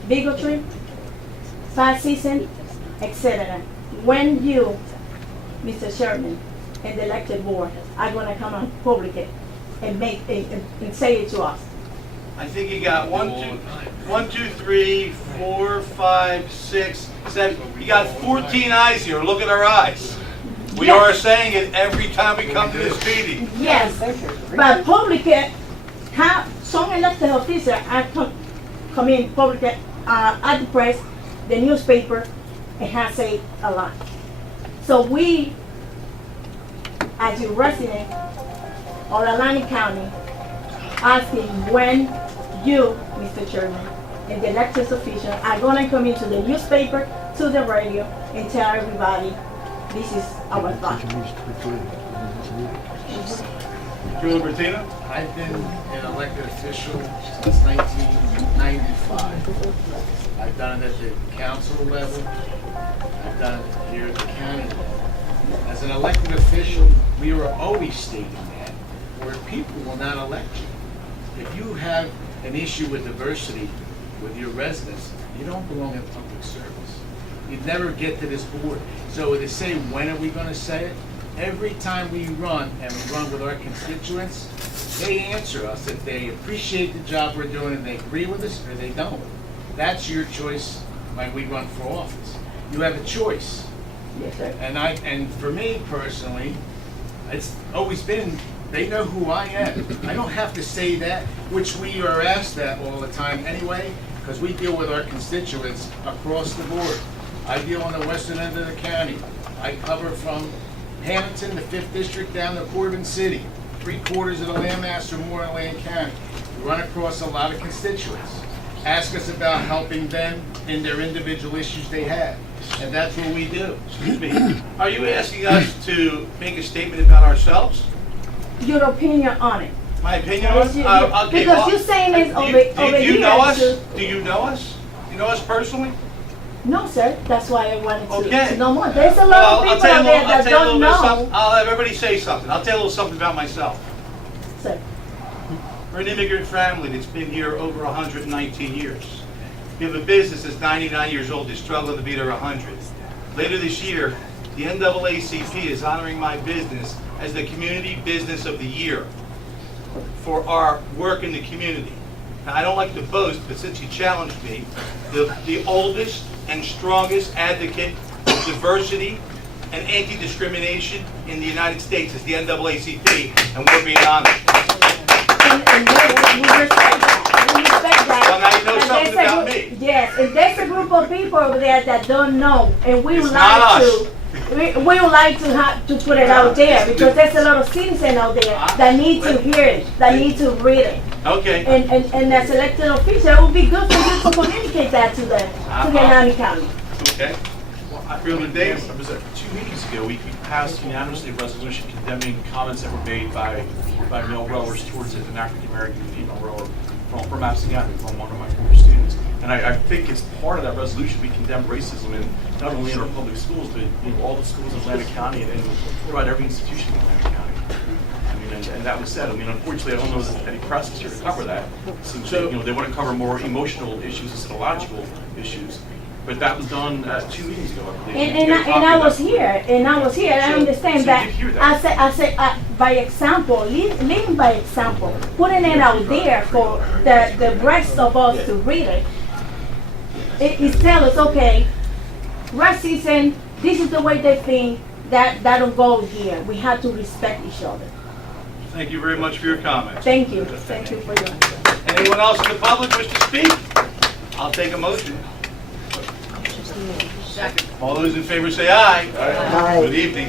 bigotry, fascism, etc. When you, Mr. Chairman, and the elected board are gonna come on public and make and say it to us. I think you got 1, 2, 3, 4, 5, 6, 7. You got 14 eyes here. Look at our eyes. We are saying it every time we come to this meeting. Yes, but public, some elected officials come in public at the press, the newspaper, and has said a lot. So we, as a resident of Atlantic County, asking when you, Mr. Chairman, and the elected officials are going to come into the newspaper, to the radio, and tell everybody this is our thought. I've been an elected official since 1995. I've done it at the council level. I've done it here at the county level. As an elected official, we are always stating that, where people will not elect you. If you have an issue with diversity with your residents, you don't belong in public service. You'd never get to this board. So to say, when are we going to say it? Every time we run, and we run with our constituents, they answer us if they appreciate the job we're doing and they agree with us or they don't. That's your choice when we run for office. You have a choice. Yes, sir. And for me personally, it's always been, they know who I am. I don't have to say that, which we are asked that all the time anyway, because we deal with our constituents across the board. I deal on the western end of the county. I cover from Hanson, the 5th District, down to Corbin City. 3/4 of the landmass or more in Lane County. We run across a lot of constituents. Ask us about helping them in their individual issues they have. And that's what we do. Excuse me. Are you asking us to make a statement about ourselves? Your opinion on it. My opinion on it? Okay, because well, you're saying it's over do you here. know us? Do you know us? Do you know us personally? No, sir. That's why I wanted to Okay. know more. There's a lot of people out there that don't know. I'll have everybody say something. I'll tell you a little something about myself. Sir. We're an immigrant family that's been here over 119 years. We have a business that's 99 years old that's struggling to be their 100th. Later this year, the NAACP is honoring my business as the Community Business of the Year for our work in the community. Now, I don't like to boast, but since you challenged me, the oldest and strongest advocate of diversity and anti-discrimination in the United States is the NAACP, and we're being honored. And we respect that. We respect that. Well, now you know And something there's about me. Yes, and there's a group of people over there that don't know, and we would It's not like us. to. We would like to have to put it out there because there's a lot of citizens out there that need to hear it, that need to read it. Okay. And as elected official, it would be good for you to communicate that to them, to the Miami County. Okay. Freeholder Dave, 2 meetings ago, we passed unanimously a resolution condemning comments that were made by male rowers towards an African-American female rower from Absingami, from one of my former students. And I think as part of that resolution, we condemn racism in not only in our public schools, but all the schools in Atlantic County and throughout every institution in Atlantic County. I mean, and that was said. I mean, unfortunately, I don't know if there's any press here to cover that. Seems they want to cover more emotional issues instead of logical issues. But that was done 2 meetings ago, I believe. And I was here, I understand so that. you did hear that. I said, by example, leading by example, putting it out there for the rest of us to read it. It tells us, okay, racism, this is the way they think, that don't go here. We have to respect each other. Thank you very much for your comments. Thank you. Thank you for your. Anyone else in the public wish to speak? I'll take a motion. All those in favor say aye. Aye. Good evening.